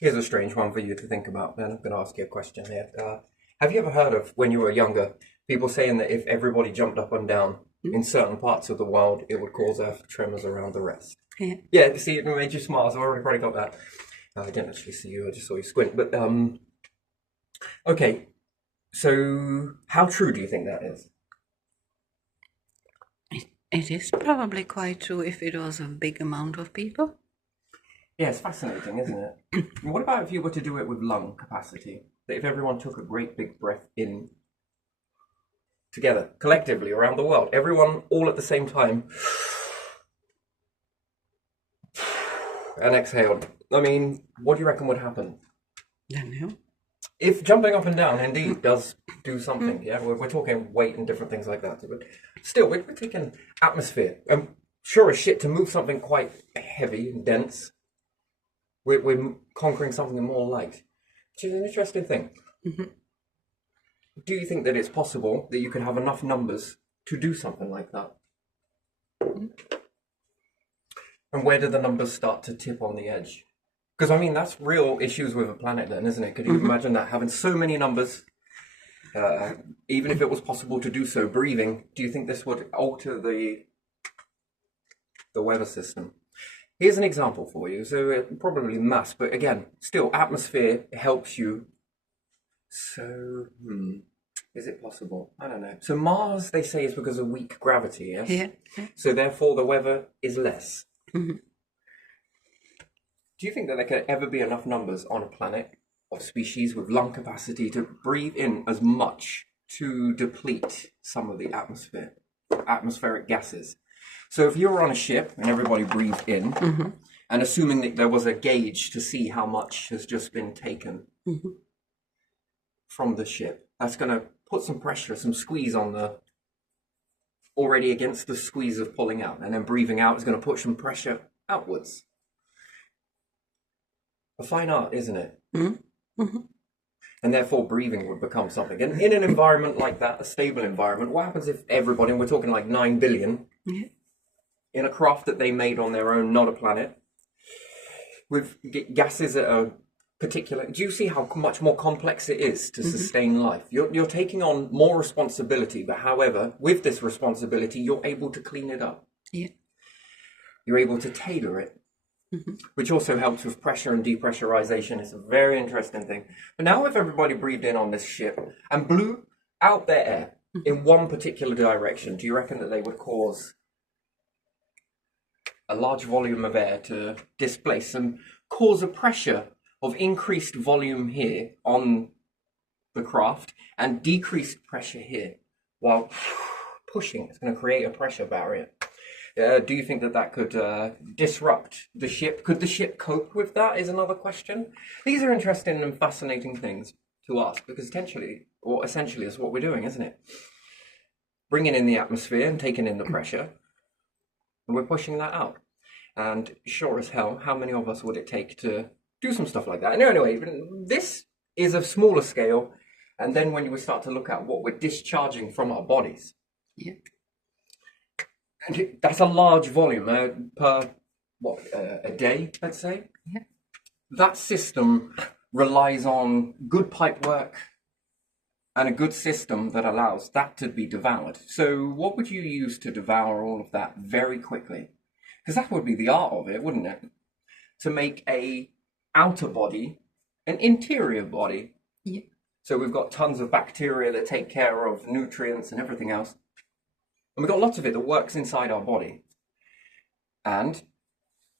Here's a strange one for you to think about. Then I'm going to ask you a question here. Have you ever heard of, when you were younger, people saying that if everybody jumped up and down in certain parts of the world, it would cause earth tremors around the rest? Yeah. Yeah, see, it made you smile, so I already probably got that. I didn't actually see you, I just saw you squint. But, okay, so how true do you think that is? It is probably quite true if it was a big amount of people. Yeah, it's fascinating, isn't it? What about if you were to do it with lung capacity? That if everyone took a great big breath in together, collectively around the world, everyone all at the same time, and exhaled. I mean, what do you reckon would happen? Don't know. If jumping up and down indeed does do something, yeah, we're talking weight and different things like that, but still, we're taking atmosphere. Sure as shit to move something quite heavy and dense. We're conquering something more light, which is an interesting thing. Do you think that it's possible that you could have enough numbers to do something like that? And where do the numbers start to tip on the edge? Because, I mean, that's real issues with a planet then, isn't it? Could you imagine that, having so many numbers, even if it was possible to do so, breathing, do you think this would alter the weather system? Here's an example for you. So probably mass, but again, still, atmosphere helps you. So, is it possible? I don't know. So Mars, they say, is because of weak gravity, yes? Yeah. So therefore, the weather is less. Do you think that there could ever be enough numbers on a planet of species with lung capacity to breathe in as much to deplete some of the atmospheric gases? So if you were on a ship and everybody breathed in, and assuming that there was a gauge to see how much has just been taken from the ship, that's going to put some pressure, some squeeze on the already against the squeeze of pulling out, and then breathing out is going to push some pressure outwards. A fine art, isn't it? And therefore breathing would become something. And in an environment like that, a stable environment, what happens if everybody, and we're talking like 9 billion, in a craft that they made on their own, not a planet, with gases that are particular, do you see how much more complex it is to sustain life? You're taking on more responsibility, but however, with this responsibility, you're able to clean it up. Yeah. You're able to tailor it. Which also helps with pressure and depressurization. It's a very interesting thing. But now if everybody breathed in on this ship and blew out their air in one particular direction, do you reckon that they would cause a large volume of air to displace and cause a pressure of increased volume here on the craft and decreased pressure here while pushing? It's going to create a pressure barrier. Do you think that that could disrupt the ship? Could the ship cope with that is another question. These are interesting and fascinating things to ask because essentially it's what we're doing, isn't it? Bringing in the atmosphere and taking in the pressure, and we're pushing that out. And sure as hell, how many of us would it take to do some stuff like that? And anyway, this is a smaller scale, and then when you start to look at what we're discharging from our bodies. Yeah. And that's a large volume per a day, let's say. Yeah. That system relies on good pipe work and a good system that allows that to be devoured. So what would you use to devour all of that very quickly? Because that would be the art of it, wouldn't it? To make a outer body an interior body. Yeah. So we've got tons of bacteria that take care of nutrients and everything else. And we've got lots of it that works inside our body. And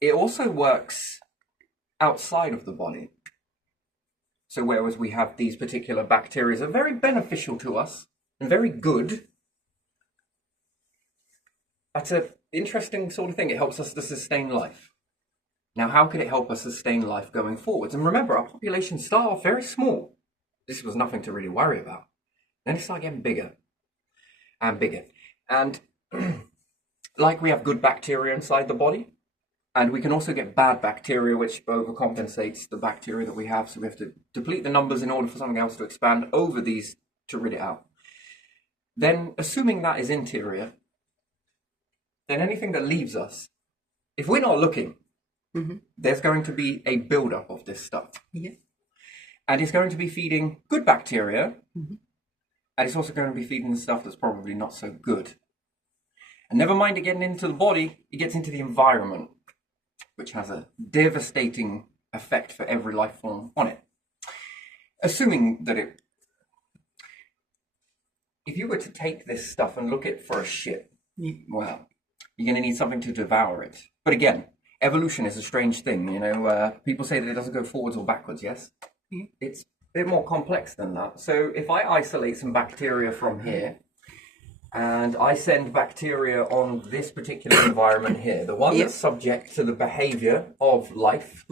it also works outside of the body. So whereas we have these particular bacteria that are very beneficial to us and very good, that's an interesting sort of thing. It helps us to sustain life. Now, how can it help us sustain life going forwards? And remember, our populations start off very small. This was nothing to really worry about. Then it started getting bigger and bigger. And like we have good bacteria inside the body, and we can also get bad bacteria, which overcompensates the bacteria that we have. So we have to deplete the numbers in order for something else to expand over these to rid it out. Then, assuming that is interior, then anything that leaves us, if we're not looking, there's going to be a buildup of this stuff. Yeah. And it's going to be feeding good bacteria, and it's also going to be feeding the stuff that's probably not so good. And never mind it getting into the body, it gets into the environment, which has a devastating effect for every life form on it. Assuming that if you were to take this stuff and look it for a shit, well, you're going to need something to devour it. But again, evolution is a strange thing, you know. People say that it doesn't go forwards or backwards, yes? It's a bit more complex than that. So if I isolate some bacteria from here, and I send bacteria on this particular environment here, the one that's subject to the behavior of life,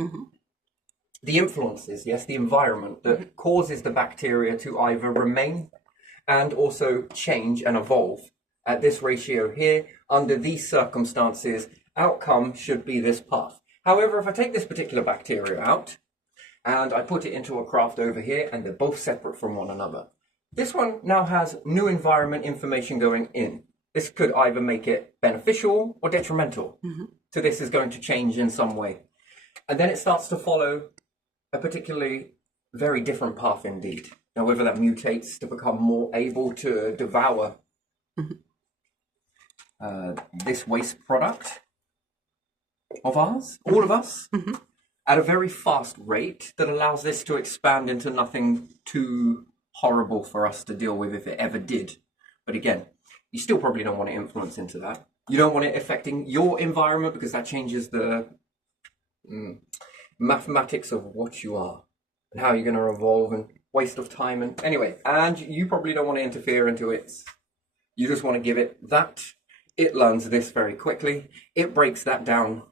the influences, yes, the environment that causes the bacteria to either remain and also change and evolve at this ratio here, under these circumstances, outcome should be this path. However, if I take this particular bacteria out and I put it into a craft over here, and they're both separate from one another, this one now has new environment information going in. This could either make it beneficial or detrimental. So this is going to change in some way. And then it starts to follow a particularly very different path indeed. Now, whether that mutates to become more able to devour this waste product of ours, all of us, at a very fast rate that allows this to expand into nothing too horrible for us to deal with if it ever did. But again, you still probably don't want to influence into that. You don't want it affecting your environment, because that changes the mathematics of what you are and how you're going to evolve, and waste of time. And anyway, and you probably don't want to interfere into it. You just want to give it that. It learns this very quickly. It breaks that down.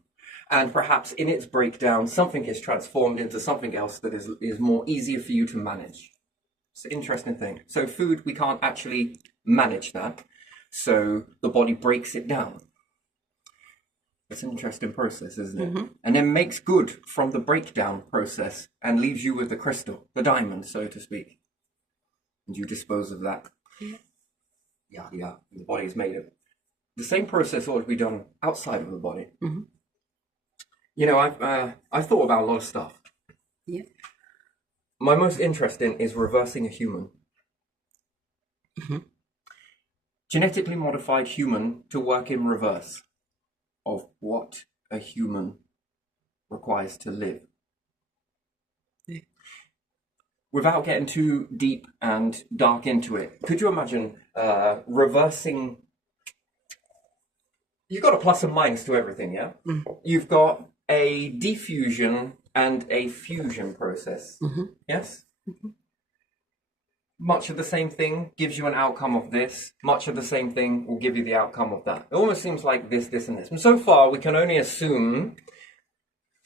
And perhaps in its breakdown, something is transformed into something else that is more easier for you to manage. It's an interesting thing. So food, we can't actually manage that. So the body breaks it down. It's an interesting process, isn't it? And then makes good from the breakdown process and leaves you with the crystal, the diamond, so to speak. And you dispose of that. Yeah. The body is made of. The same process ought to be done outside of the body. You know, I've thought about a lot of stuff. Yeah. My most interesting is reversing a human. Genetically modified human to work in reverse of what a human requires to live. Without getting too deep and dark into it, could you imagine reversing? You've got a plus and minus to everything, yeah? You've got a diffusion and a fusion process, yes? Much of the same thing gives you an outcome of this. Much of the same thing will give you the outcome of that. It almost seems like this, and this. And so far, we can only assume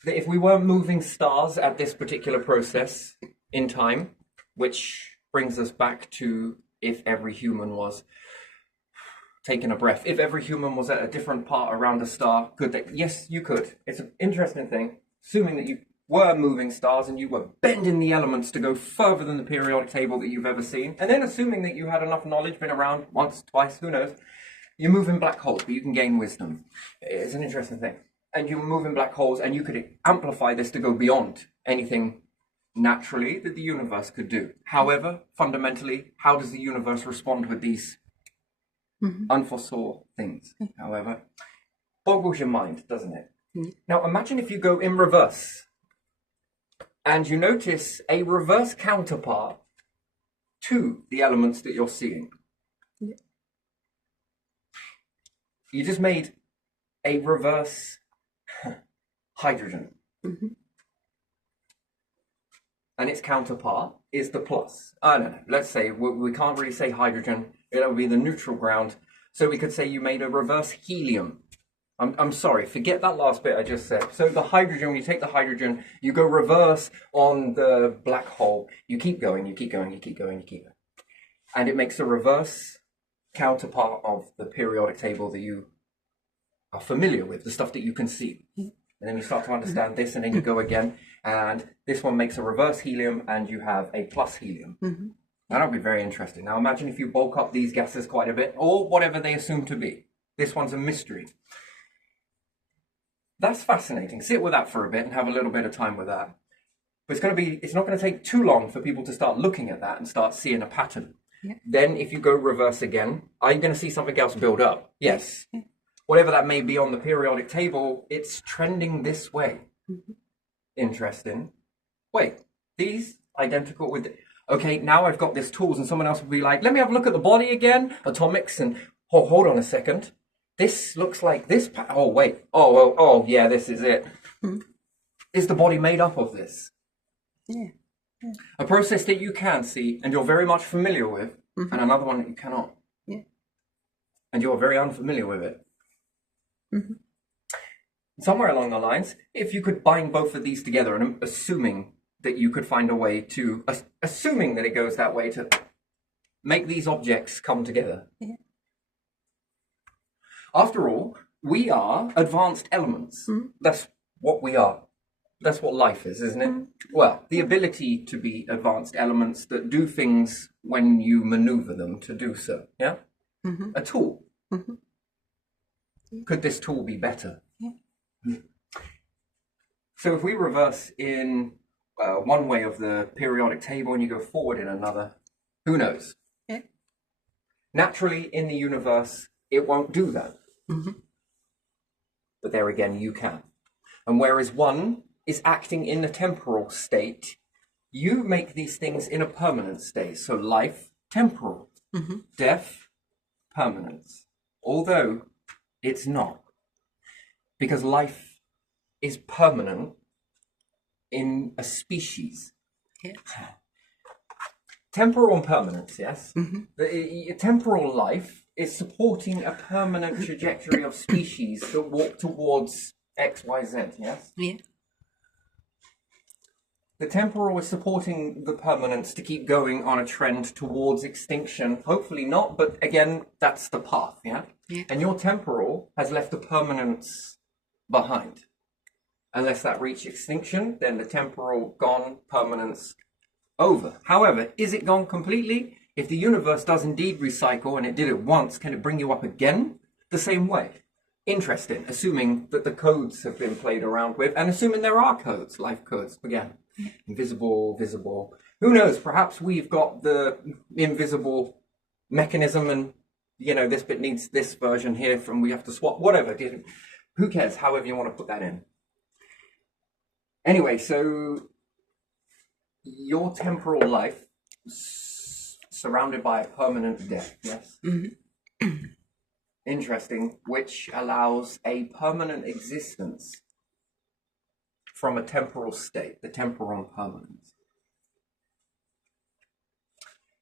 that if we were moving stars at this particular process in time, which brings us back to if every human was taking a breath. If every human was at a different part around a star, could they? Yes, you could. It's an interesting thing. Assuming that you were moving stars and you were bending the elements to go further than the periodic table that you've ever seen, and then assuming that you had enough knowledge, been around once, twice, who knows, you're moving black holes, but you can gain wisdom. It's an interesting thing. And you were moving black holes, and you could amplify this to go beyond anything naturally that the universe could do. However, fundamentally, how does the universe respond with these unforesaw things? However, boggles your mind, doesn't it? Now imagine if you go in reverse and you notice a reverse counterpart to the elements that you're seeing. You just made a reverse hydrogen. And its counterpart is the plus. I don't know. Let's say we can't really say hydrogen. It would be the neutral ground. So we could say you made a reverse helium. I'm sorry, forget that last bit I just said. So the hydrogen, when you take the hydrogen, you go reverse on the black hole. You keep going, you keep going, you keep going, you keep going. And it makes a reverse counterpart of the periodic table that you are familiar with, the stuff that you can see. And then you start to understand this, and then you go again, and this one makes a reverse helium, and you have a plus helium. That'll be very interesting. Now imagine if you bulk up these gases quite a bit, or whatever they assume to be. This one's a mystery. That's fascinating. Sit with that for a bit and have a little bit of time with that. But it's not going to take too long for people to start looking at that and start seeing a pattern. Yeah. Then if you go reverse again, are you going to see something else build up? Yes. Yeah. Whatever that may be on the periodic table, it's trending this way. Mm-hmm. Interesting. Wait, these identical with... Okay, now I've got this tools and someone else will be like, let me have a look at the body again, atomics, and hold on a second. This looks like this... Oh, wait. Oh, yeah, this is it. Mm-hmm. Is the body made up of this? Yeah. Yeah. A process that you can see and you're very much familiar with, Mm-hmm. and another one that you cannot. Yeah. And you're very unfamiliar with it. Mm-hmm. Somewhere along the lines, if you could bind both of these together, and I'm assuming that you could find a way to, assuming that it goes that way, to make these objects come together. Yeah. After all, we are advanced elements. Mm-hmm. That's what we are. That's what life is, isn't it? Well, the ability to be advanced elements that do things when you maneuver them to do so. Yeah? Mm-hmm. A tool. Mm-hmm. Could this tool be better? Yeah. So if we reverse in one way of the periodic table and you go forward in another, who knows? Yeah. Naturally, in the universe, it won't do that. Mm-hmm. But there again, you can. And whereas one is acting in a temporal state, you make these things in a permanent state. So life, temporal. Mm-hmm. Death, permanence. Although it's not. Because life is permanent in a species. Yes. Temporal and permanence, yes? Mm-hmm. The temporal life is supporting a permanent trajectory of species that walk towards X, Y, Z, yes? Yeah. The temporal is supporting the permanence to keep going on a trend towards extinction. Hopefully not, but again, that's the path, yeah? Yeah. And your temporal has left the permanence behind. Unless that reached extinction, then the temporal gone, permanence over. However, is it gone completely? If the universe does indeed recycle and it did it once, can it bring you up again the same way? Interesting, assuming that the codes have been played around with, and assuming there are codes, life codes, again. Invisible, visible. Who knows? Perhaps we've got the invisible mechanism and, you know, this bit needs this version here from we have to swap, whatever. Who cares? However you want to put that in. Anyway, so your temporal life surrounded by a permanent death, yes? Mm-hmm. Interesting, which allows a permanent existence from a temporal state, the temporal impermanence.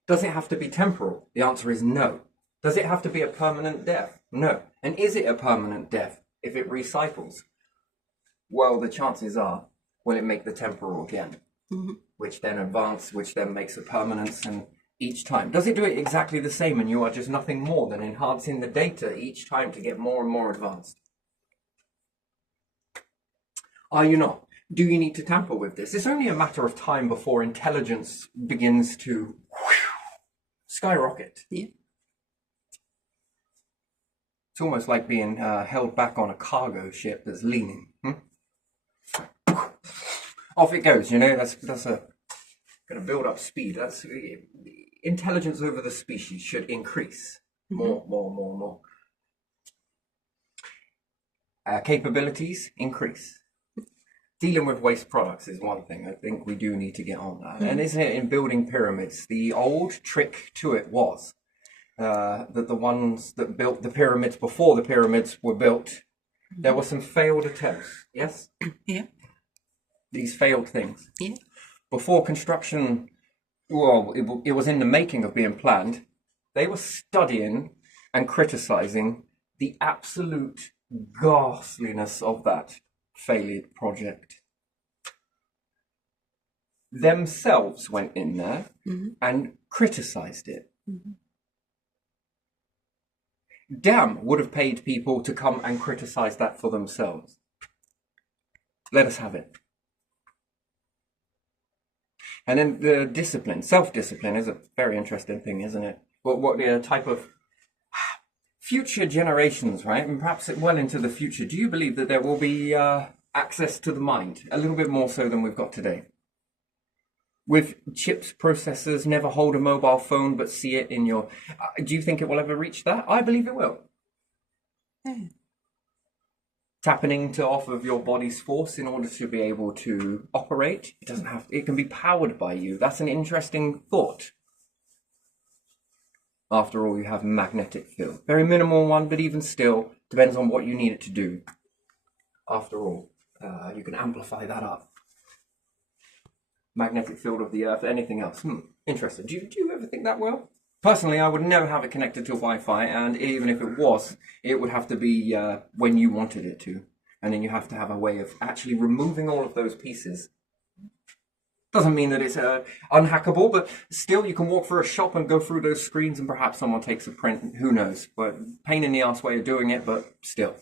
Does it have to be temporal? The answer is no. Does it have to be a permanent death? No. And is it a permanent death if it recycles? Well, the chances are, will it make the temporal again? Mm-hmm. Which then advance, which then makes a permanence, and each time. Does it do it exactly the same and you are just nothing more than enhancing the data each time to get more and more advanced? Are you not? Do you need to tamper with this? It's only a matter of time before intelligence begins to skyrocket. Yeah. It's almost like being held back on a cargo ship that's leaning. Off it goes, you know, that's a going to build up speed. That's intelligence over the species should increase. More. Capabilities increase. Dealing with waste products is one thing. I think we do need to get on that. And isn't it in building pyramids? The old trick to it was that the ones that built the pyramids before the pyramids were built, there were some failed attempts. Yes? Yeah. These failed things. Yeah. Before construction, well, it was in the making of being planned, they were studying and criticizing the absolute ghastliness of that failed project. Themselves went in there and criticized it. Mm-hmm. Damn would have paid people to come and criticize that for themselves. Let us have it. And then the discipline, self-discipline is a very interesting thing, isn't it? What the type of future generations, right, and perhaps well into the future, do you believe that there will be access to the mind, a little bit more so than we've got today? With chips, processors, never hold a mobile phone but see it in your... do you think it will ever reach that? I believe it will. Tapping into off of your body's force in order to be able to operate. It doesn't have... it can be powered by you. That's an interesting thought. After all, you have magnetic field. Very minimal one, but even still, depends on what you need it to do. After all, you can amplify that up. Magnetic field of the earth, anything else. Interesting. Do you ever think that well? Personally, I would never have it connected to Wi-Fi, and even if it was, it would have to be when you wanted it to. And then you have to have a way of actually removing all of those pieces. Doesn't mean that it's unhackable, but still you can walk through a shop and go through those screens and perhaps someone takes a print. Who knows? But pain in the ass way of doing it, but still.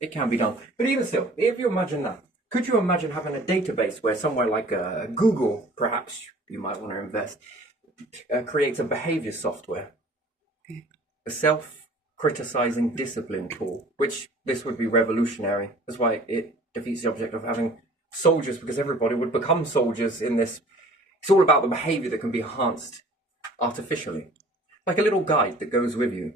It can be done. But even still, if you imagine that, could you imagine having a database where somewhere like Google, perhaps you might want to invest, creates a behavior software, a self-criticizing discipline tool, which this would be revolutionary. That's why it defeats the object of having soldiers, because everybody would become soldiers in this. It's all about the behavior that can be enhanced artificially. Like a little guide that goes with you,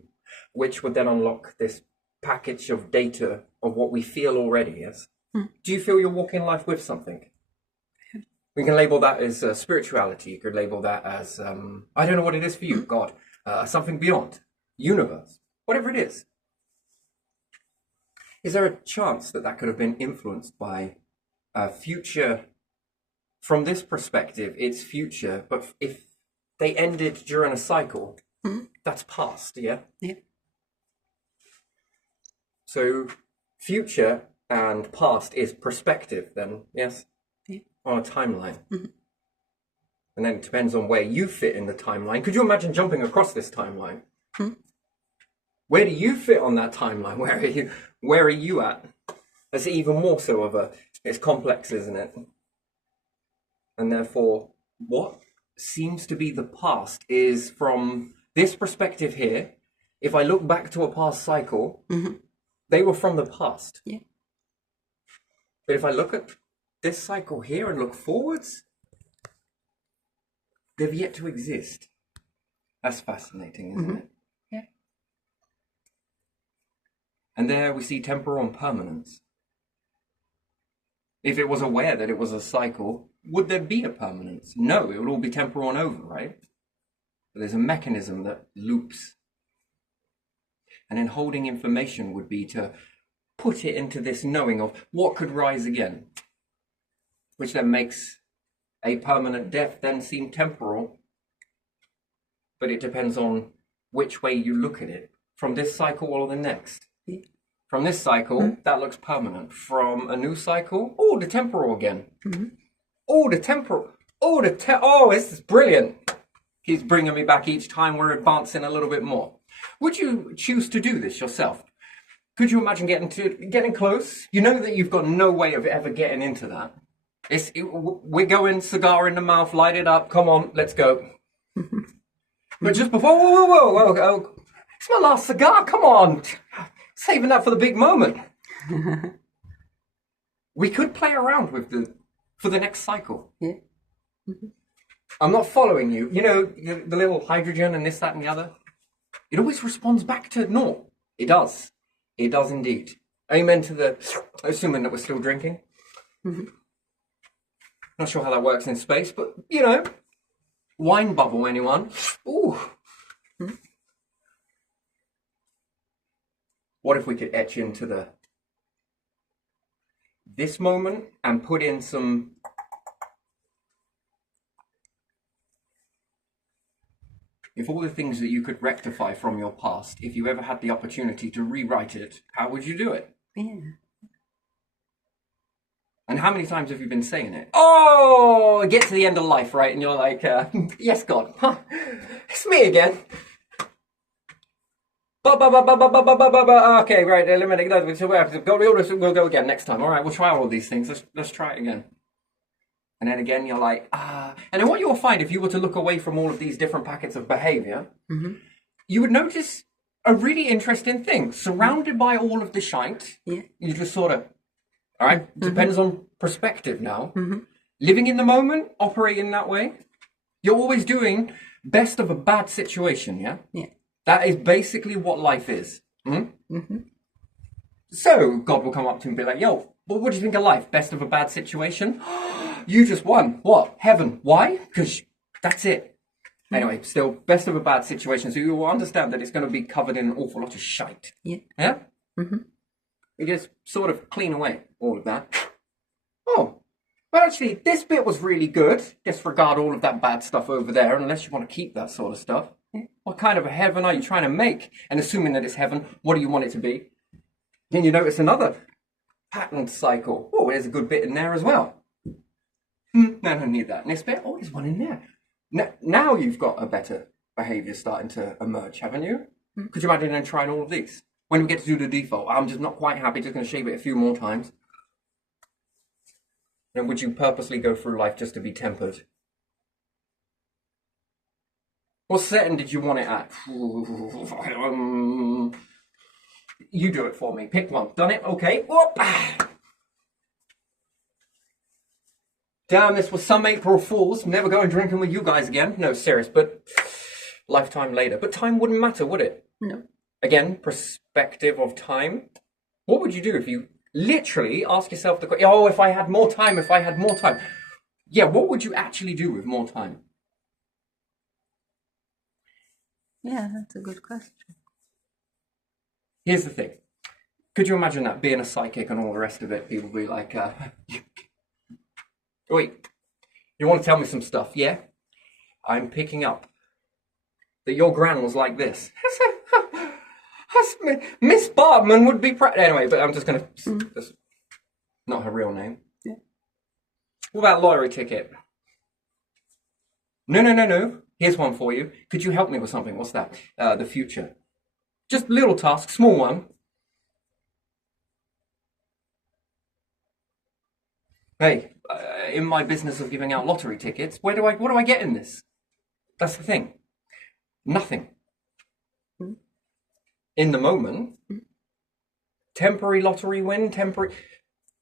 which would then unlock this package of data of what we feel already, yes? Do you feel you're walking life with something? We can label that as spirituality. You could label that as, I don't know what it is for you, God, something beyond, universe, whatever it is. Is there a chance that that could have been influenced by future, from this perspective, it's future, but if they ended during a cycle, that's past, yeah? Yeah. So future and past is perspective then, yes? Yeah. On a timeline. And then it depends on where you fit in the timeline. Could you imagine jumping across this timeline? Where do you fit on that timeline? Where are you at? That's even more so of a... it's complex, isn't it? And therefore, what seems to be the past is from this perspective here. If I look back to a past cycle, they were from the past. Yeah. But if I look at this cycle here and look forwards, they've yet to exist. That's fascinating, isn't it? Yeah. And there we see temporal impermanence. If it was aware that it was a cycle, would there be a permanence? No, it would all be temporal and over, right? But there's a mechanism that loops. And then holding information would be to put it into this knowing of what could rise again, which then makes a permanent death then seem temporal. But it depends on which way you look at it, from this cycle or the next. From this cycle, that looks permanent. From a new cycle, oh, the temporal again. Oh, the temporal. Oh, this is brilliant. He's bringing me back each time we're advancing a little bit more. Would you choose to do this yourself? Could you imagine getting close? You know that you've got no way of ever getting into that. We're going, cigar in the mouth, light it up. Come on, let's go. But just before, whoa. It's my last cigar. Come on. Saving that for the big moment. We could play around with for the next cycle. Yeah. I'm not following you. You know, the little hydrogen and this, that, and the other. It always responds back to naught. It does. It does indeed. Amen to the... assuming that we're still drinking. Not sure how that works in space, but, you know. Wine bubble, anyone? Ooh. What if we could etch into this moment and put in some... if all the things that you could rectify from your past, if you ever had the opportunity to rewrite it, how would you do it? Yeah. And how many times have you been saying it? Oh, get to the end of life, right? And you're like, yes, God. Huh. It's me again. Okay, right, eliminate that. We'll go again next time. All right, we'll try all these things. Let's try it again. And then again, you're like, And then what you'll find, if you were to look away from all of these different packets of behavior, you would notice a really interesting thing. Surrounded by all of the shite, Yeah. you just sort of, all right, depends on perspective now. Living in the moment, operating that way, you're always doing best of a bad situation, yeah? Yeah. That is basically what life is. So God will come up to you and be like, yo, well, what do you think of life? Best of a bad situation? You just won. What? Heaven. Why? Because that's it. Anyway, still, best of a bad situation. So you will understand that it's going to be covered in an awful lot of shite. Yeah. Yeah? You just sort of clean away all of that. Oh, well, actually, this bit was really good. Disregard all of that bad stuff over there, unless you want to keep that sort of stuff. What kind of a heaven are you trying to make? And assuming that it's heaven, what do you want it to be? Then you notice another patterned cycle. Oh, there's a good bit in there as well. No, I don't need that. And this bit, oh, there's one in there. Now you've got a better behaviour starting to emerge, haven't you? Could you imagine then trying all of these? When we get to do the default, I'm just not quite happy, just going to shape it a few more times. And would you purposely go through life just to be tempered? What setting did you want it at? You do it for me. Pick one. Done it? Okay. Whoop. Damn, this was some April Fools. Never going drinking with you guys again. No, serious, but lifetime later. But time wouldn't matter, would it? No. Again, perspective of time. What would you do if you literally ask yourself the question, oh, if I had more time, if I had more time. Yeah, what would you actually do with more time? Yeah, that's a good question. Here's the thing. Could you imagine that being a psychic and all the rest of it? People be like, wait, you want to tell me some stuff? Yeah? I'm picking up that your gran was like this. Miss Bartman would be proud. Anyway, but I'm just going to... That's not her real name. Yeah. What about lottery ticket? No. Here's one for you. Could you help me with something? What's that? The future. Just little task, small one. Hey, in my business of giving out lottery tickets, what do I get in this? That's the thing. Nothing. In the moment, temporary lottery win, temporary...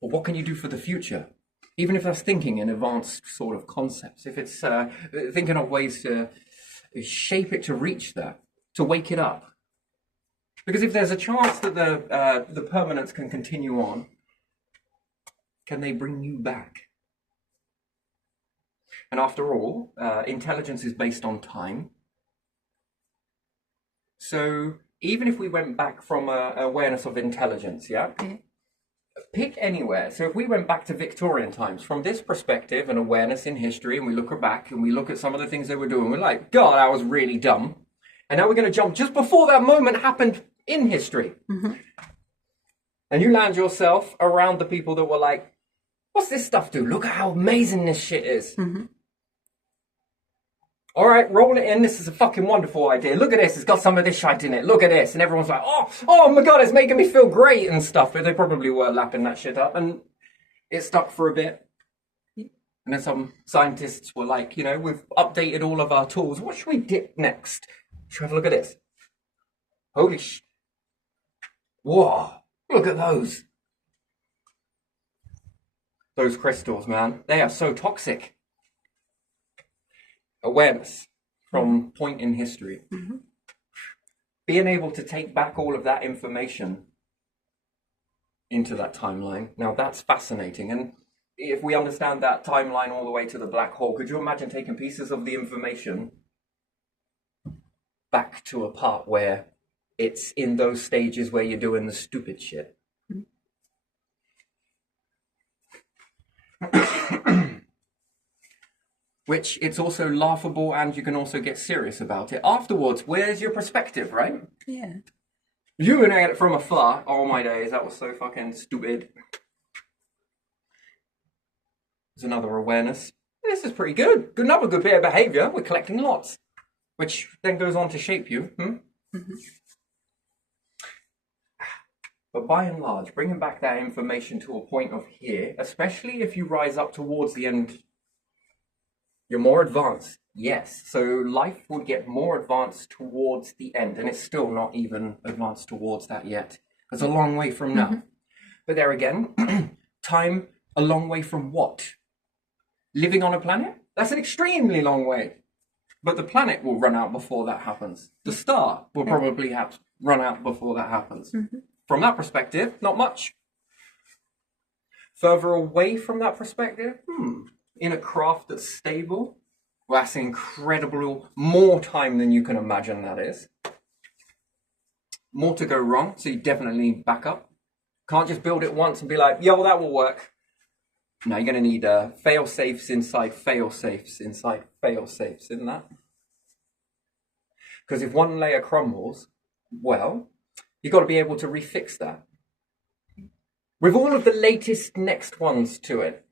Well, what can you do for the future? Even if that's thinking in advanced sort of concepts, if it's thinking of ways to shape it to reach that, to wake it up. Because if there's a chance that the permanence can continue on, can they bring you back? And after all, intelligence is based on time. So even if we went back from awareness of intelligence, yeah? Pick anywhere. So if we went back to Victorian times, from this perspective and awareness in history, and we look back and we look at some of the things they were doing, we're like, God, that was really dumb. And now we're going to jump just before that moment happened in history. And you land yourself around the people that were like, what's this stuff do? Look at how amazing this shit is. All right, roll it in. This is a fucking wonderful idea. Look at this. It's got some of this shite in it. Look at this. And everyone's like, oh my God, it's making me feel great and stuff. But they probably were lapping that shit up. And it stuck for a bit. And then some scientists were like, we've updated all of our tools. What should we dip next? Should we have a look at this? Holy sh... Whoa, look at those. Those crystals, man. They are so toxic. Awareness from point in history. Being able to take back all of that information into that timeline. Now that's fascinating. And if we understand that timeline all the way to the black hole, could you imagine taking pieces of the information back to a part where it's in those stages where you're doing the stupid shit? Which it's also laughable and you can also get serious about it. Afterwards, where's your perspective, right? Yeah. You and I at it from afar. Oh my days, that was so fucking stupid. There's another awareness. This is pretty good. Another good bit of behaviour. We're collecting lots. Which then goes on to shape you. But by and large, bringing back that information to a point of here, especially if you rise up towards the end You're more advanced. Yes. So life would get more advanced towards the end, and it's still not even advanced towards that yet. It's a long way from now. But there again, time a long way from what? Living on a planet? That's an extremely long way. But the planet will run out before that happens. The star will probably have run out before that happens. From that perspective, not much. Further away from that perspective, in a craft that's stable, well, that's incredible, more time than you can imagine, that is. More to go wrong, so you definitely need backup. Can't just build it once and be like, yo, that will work. No, you're going to need fail-safes inside fail-safes inside fail-safes, isn't that? Because if one layer crumbles, well, you've got to be able to refix that. With all of the latest next ones to it.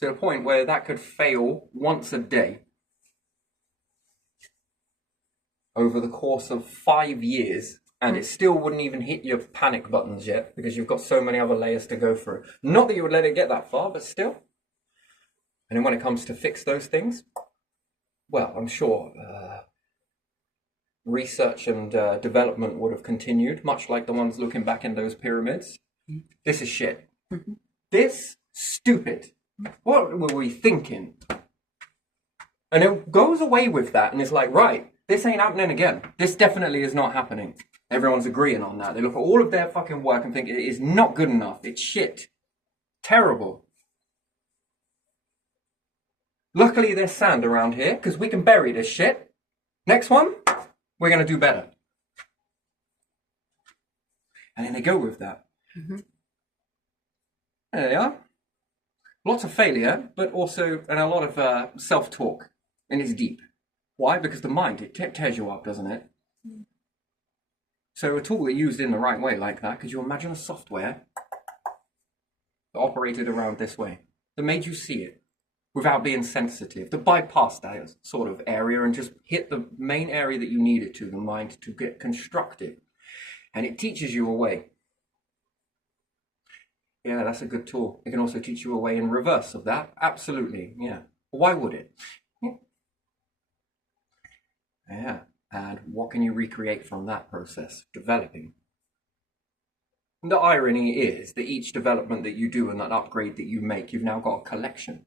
To the point where that could fail once a day. Over the course of 5 years. And it still wouldn't even hit your panic buttons yet, because you've got so many other layers to go through. Not that you would let it get that far, but still. And then when it comes to fix those things, well, I'm sure research and development would have continued, much like the ones looking back in those pyramids. This is shit. This stupid. What were we thinking? And it goes away with that and it's like, right, this ain't happening again. This definitely is not happening. Everyone's agreeing on that. They look at all of their fucking work and think it is not good enough. It's shit. Terrible. Luckily there's sand around here because we can bury this shit. Next one, we're going to do better. And then they go with that. There they are. Lots of failure, but also and a lot of self-talk. And it's deep. Why? Because the mind, it tears you up, doesn't it? So a tool that used in the right way like that, could you imagine a software that operated around this way, that made you see it without being sensitive, that bypassed that sort of area and just hit the main area that you need it to, the mind, to get constructive. And it teaches you a way. Yeah, that's a good tool. It can also teach you a way in reverse of that. Absolutely, yeah. Why would it? Yeah. And what can you recreate from that process? Developing. And the irony is that each development that you do and that upgrade that you make, you've now got a collection.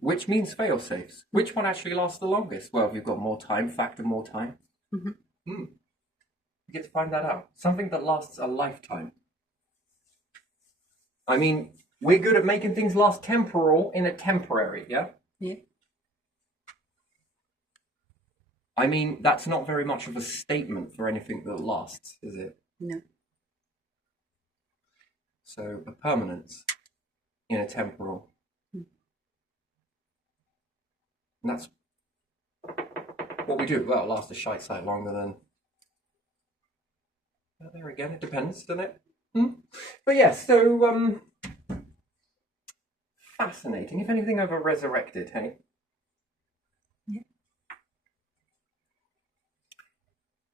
Which means fail-safes. Which one actually lasts the longest? Well, if you've got more time, factor more time. You get to find that out. Something that lasts a lifetime. I mean, we're good at making things last temporal in a temporary, yeah? Yeah. I mean, that's not very much of a statement for anything that lasts, is it? No. So, a permanence in a temporal. And that's what we do. Well, it lasts a shite sight longer than... Well, there again, it depends, doesn't it? But yeah, so, fascinating. If anything, ever resurrected, hey? Yeah.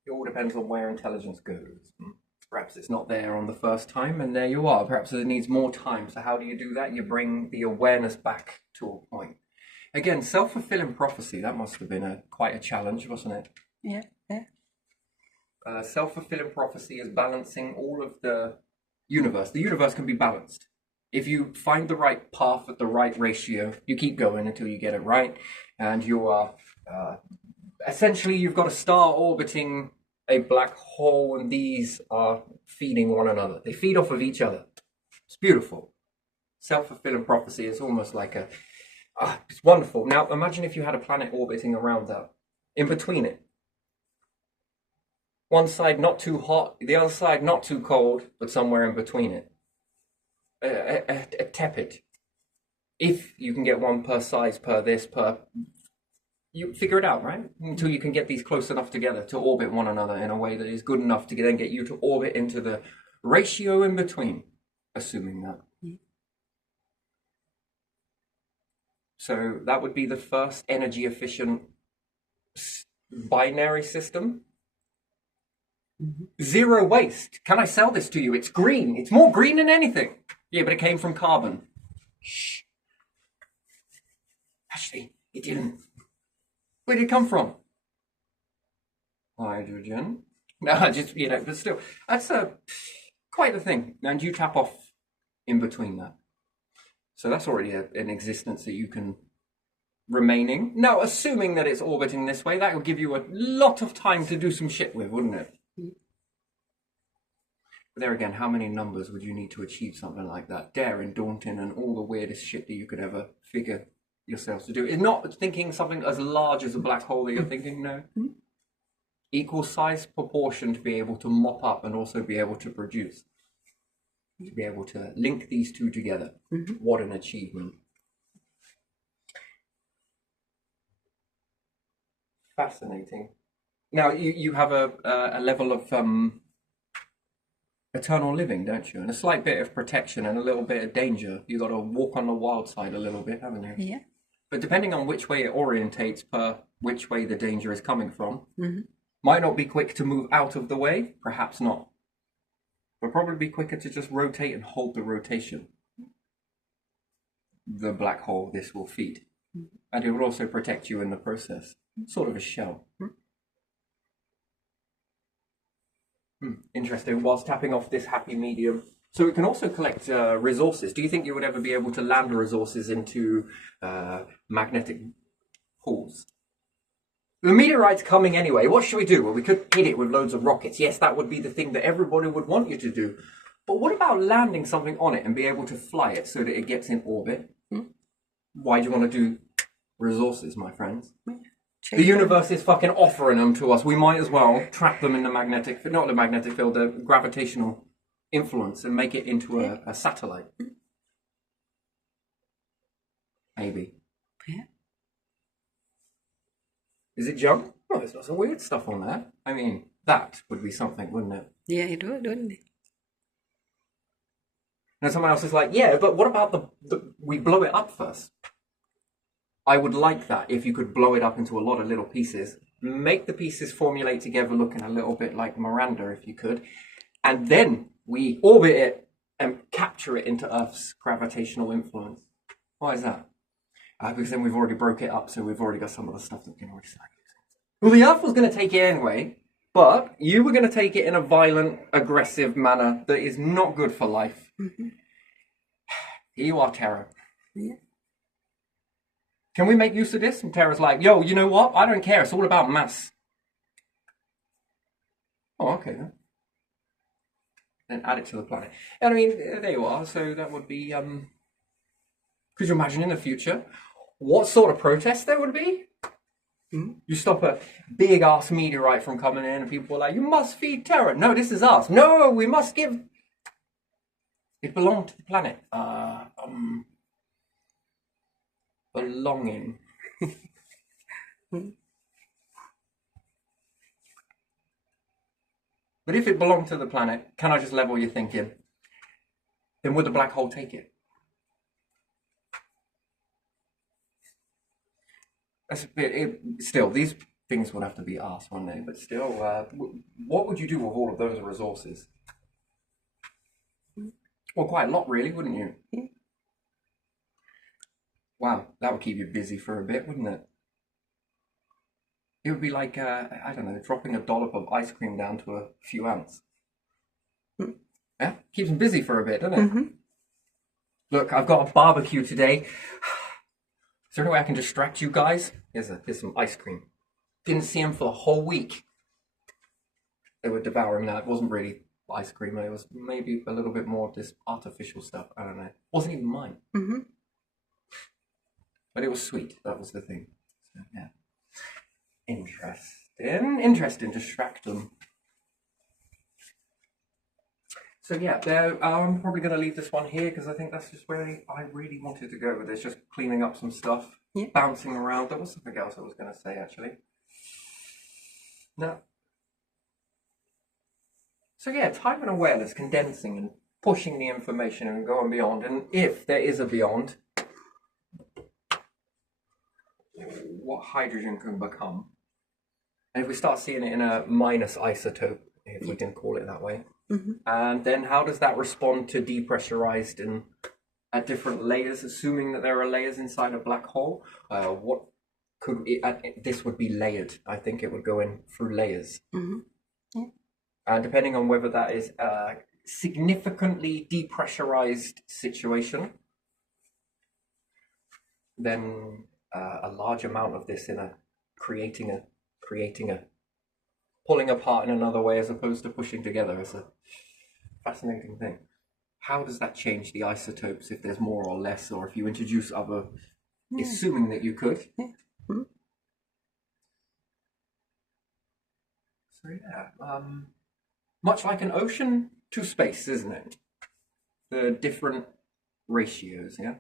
It all depends on where intelligence goes. Perhaps it's not there on the first time, and there you are. Perhaps it needs more time. So how do you do that? You bring the awareness back to a point. Again, self-fulfilling prophecy, that must have been quite a challenge, wasn't it? Yeah, yeah. Self-fulfilling prophecy is balancing all of the universe. The universe can be balanced. If you find the right path at the right ratio, you keep going until you get it right, and you are... essentially, you've got a star orbiting a black hole, and these are feeding one another. They feed off of each other. It's beautiful. Self-fulfilling prophecy is almost like a... it's wonderful. Now, imagine if you had a planet orbiting around that. In between it. One side not too hot, the other side not too cold, but somewhere in between it. A tepid. If you can get one per size, per this, per... You figure it out, right? Until you can get these close enough together to orbit one another in a way that is good enough to then get you to orbit into the ratio in between, assuming that. So that would be the first energy efficient binary system. Zero waste. Can I sell this to you? It's green. It's more green than anything. Yeah, but it came from carbon. Shh. actually, it didn't. Where did it come from? Hydrogen. No, just, but still, that's quite a thing. And you tap off in between that. So that's already an existence that you can remaining. Now, assuming that it's orbiting this way, that would give you a lot of time to do some shit with, wouldn't it? But there again, how many numbers would you need to achieve something like that? Daring, daunting, and all the weirdest shit that you could ever figure yourselves to do. It's not thinking something as large as a black hole that you're thinking, no. Equal size proportion to be able to mop up and also be able to produce. To be able to link these two together. What an achievement. Fascinating. Now, you have a level of eternal living, don't you? And a slight bit of protection and a little bit of danger. You've got to walk on the wild side a little bit, haven't you? Yeah. But depending on which way it orientates per which way the danger is coming from, might not be quick to move out of the way, perhaps not. But probably be quicker to just rotate and hold the rotation. The black hole this will feed. And it will also protect you in the process. Sort of a shell. Interesting. Whilst tapping off this happy medium. So it can also collect resources. Do you think you would ever be able to land the resources into magnetic pools? The meteorite's coming anyway. What should we do? Well, we could hit it with loads of rockets. Yes, that would be the thing that everybody would want you to do. But what about landing something on it and be able to fly it so that it gets in orbit? Why do you want to do resources, my friends? The universe is fucking offering them to us. We might as well trap them in the magnetic, not the magnetic field, the gravitational influence and make it into a satellite. Maybe. Yeah. Is it junk? Oh, there's lots of weird stuff on there. I mean, that would be something, wouldn't it? Yeah, it would, wouldn't it? Now someone else is like, yeah, but what about we blow it up first? I would like that if you could blow it up into a lot of little pieces, make the pieces formulate together looking a little bit like Miranda if you could, and then we orbit it and capture it into Earth's gravitational influence. Why is that? Because then we've already broke it up, so we've already got some of the stuff that we can already start using. Well, the Earth was going to take it anyway, but you were going to take it in a violent, aggressive manner that is not good for life. Here you are, Terra. Yeah. Can we make use of this? And Terra's like, yo, you know what? I don't care. It's all about mass. Oh, okay then. Then add it to the planet. And I mean, there you are. So that would be, could you imagine in the future what sort of protest there would be? You stop a big ass meteorite from coming in and people are like, you must feed Terra. No, this is us. No, we must give. It belonged to the planet. Belonging. But if it belonged to the planet, can I just level your thinking? Then would the black hole take it? That's a bit, still, these things would have to be asked one day, but still, what would you do with all of those resources? Well, quite a lot, really, wouldn't you? Wow, that would keep you busy for a bit, wouldn't it? It would be like, I don't know, dropping a dollop of ice cream down to a few ants. Yeah, keeps them busy for a bit, doesn't it? Look, I've got a barbecue today. Is there any way I can distract you guys? Here's some ice cream. Didn't see them for the whole week. They were devouring that. It wasn't really ice cream. It was maybe a little bit more of this artificial stuff. I don't know. It wasn't even mine. But it was sweet. That was the thing. So, yeah. Interesting. Distract them. So yeah, I'm probably going to leave this one here because I think that's just where I really wanted to go with this. Just cleaning up some stuff, bouncing around. There was something else I was going to say actually. No. So yeah, time and awareness, condensing and pushing the information and going beyond. And if there is a beyond, what hydrogen can become. And if we start seeing it in a minus isotope, if we can call it that way, and then how does that respond to depressurized and at different layers, assuming that there are layers inside a black hole. What could it, this would be layered? I think it would go in through layers. Mm-hmm. Yeah. And depending on whether that is a significantly depressurized situation, then a large amount of this in a creating a pulling apart in another way as opposed to pushing together is a fascinating thing. How does that change the isotopes if there's more or less, or if you introduce other, assuming that you could? Yeah. Mm-hmm. So yeah, much like an ocean to space, isn't it? The different ratios, yeah,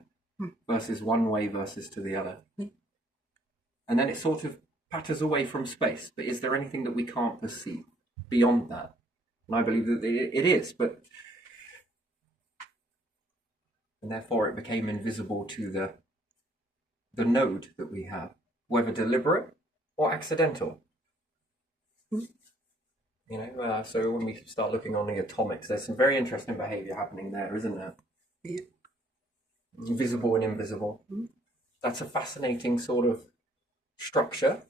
versus one way versus to the other, and then it sort of patters away from space. But is there anything that we can't perceive beyond that? And I believe that it is, but and therefore it became invisible to the node that we have, whether deliberate or accidental. You know, so when we start looking on the atomics, there's some very interesting behavior happening there, isn't there? Yeah. Visible and invisible. That's a fascinating sort of structure.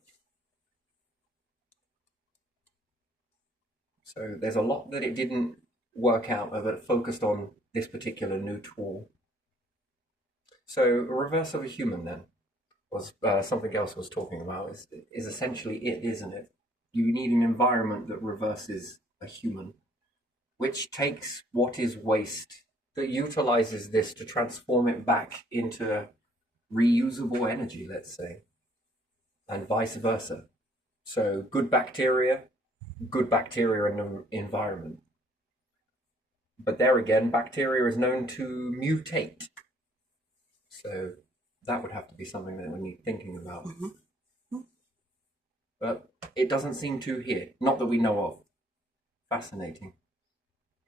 So there's a lot that it didn't work out, but it focused on this particular new tool. So a reverse of a human then was something else was talking about is essentially it, isn't it? You need an environment that reverses a human, which takes what is waste, that utilizes this to transform it back into reusable energy, let's say, and vice versa. So good bacteria in the environment. But there again, bacteria is known to mutate. So that would have to be something that we need thinking about. But it doesn't seem to here, not that we know of. Fascinating.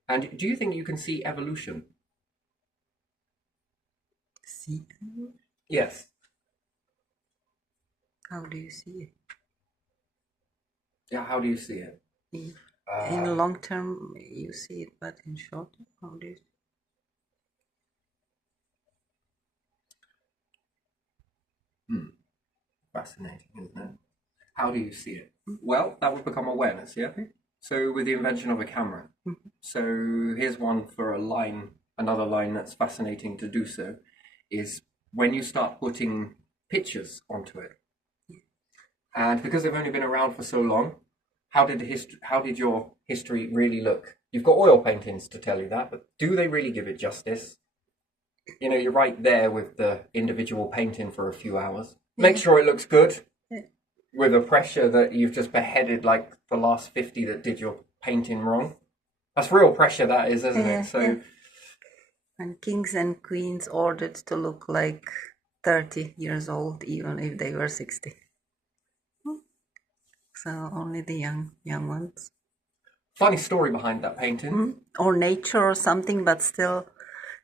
And do you think you can see evolution? See? Yes. How do you see it? Yeah, how do you see it? In long term, you see it, but in short, how do you? Fascinating, isn't it? How do you see it? Well, that would become awareness, yeah? So with the invention of a camera. So here's one for another line that's fascinating to do so, is when you start putting pictures onto it. And because they've only been around for so long, how did your history really look? You've got oil paintings to tell you that, but do they really give it justice? You know, you're right there with the individual painting for a few hours. Make sure it looks good. With a pressure that you've just beheaded like the last 50 that did your painting wrong. That's real pressure, that is, isn't it? So, and kings and queens ordered to look like 30 years old, even if they were 60. So only the young ones. Funny story behind that painting. Or nature or something, but still,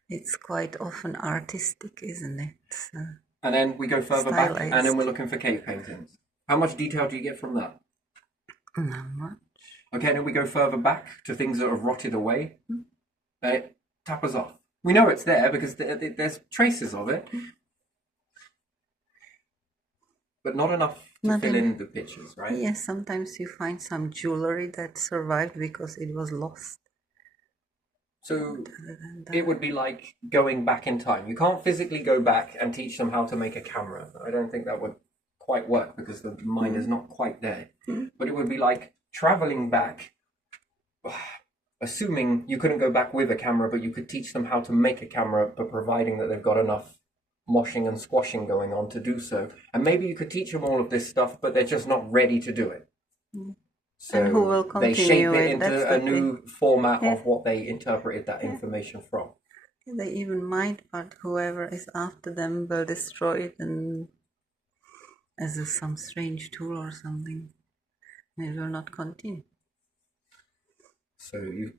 it's quite often artistic, isn't it? So, and then we go further stylized. back, and then we're looking for cave paintings. How much detail do you get from that? Not much. Okay, then we go further back to things that have rotted away. It tappers off. We know it's there because there's traces of it, but not enough to fill in the pictures, right? Yes, sometimes you find some jewelry that survived because it was lost. So it would be like going back in time. You can't physically go back and teach them how to make a camera. I don't think that would quite work because the mind is not quite there. But it would be like traveling back, assuming you couldn't go back with a camera, but you could teach them how to make a camera, but providing that they've got enough moshing and squashing going on to do so. And maybe you could teach them all of this stuff, but they're just not ready to do it. So and who will continue they shape it That's into a new format Yeah. of what they interpreted that information from. They even might, but whoever is after them will destroy it and as some strange tool or something. It will not continue. So you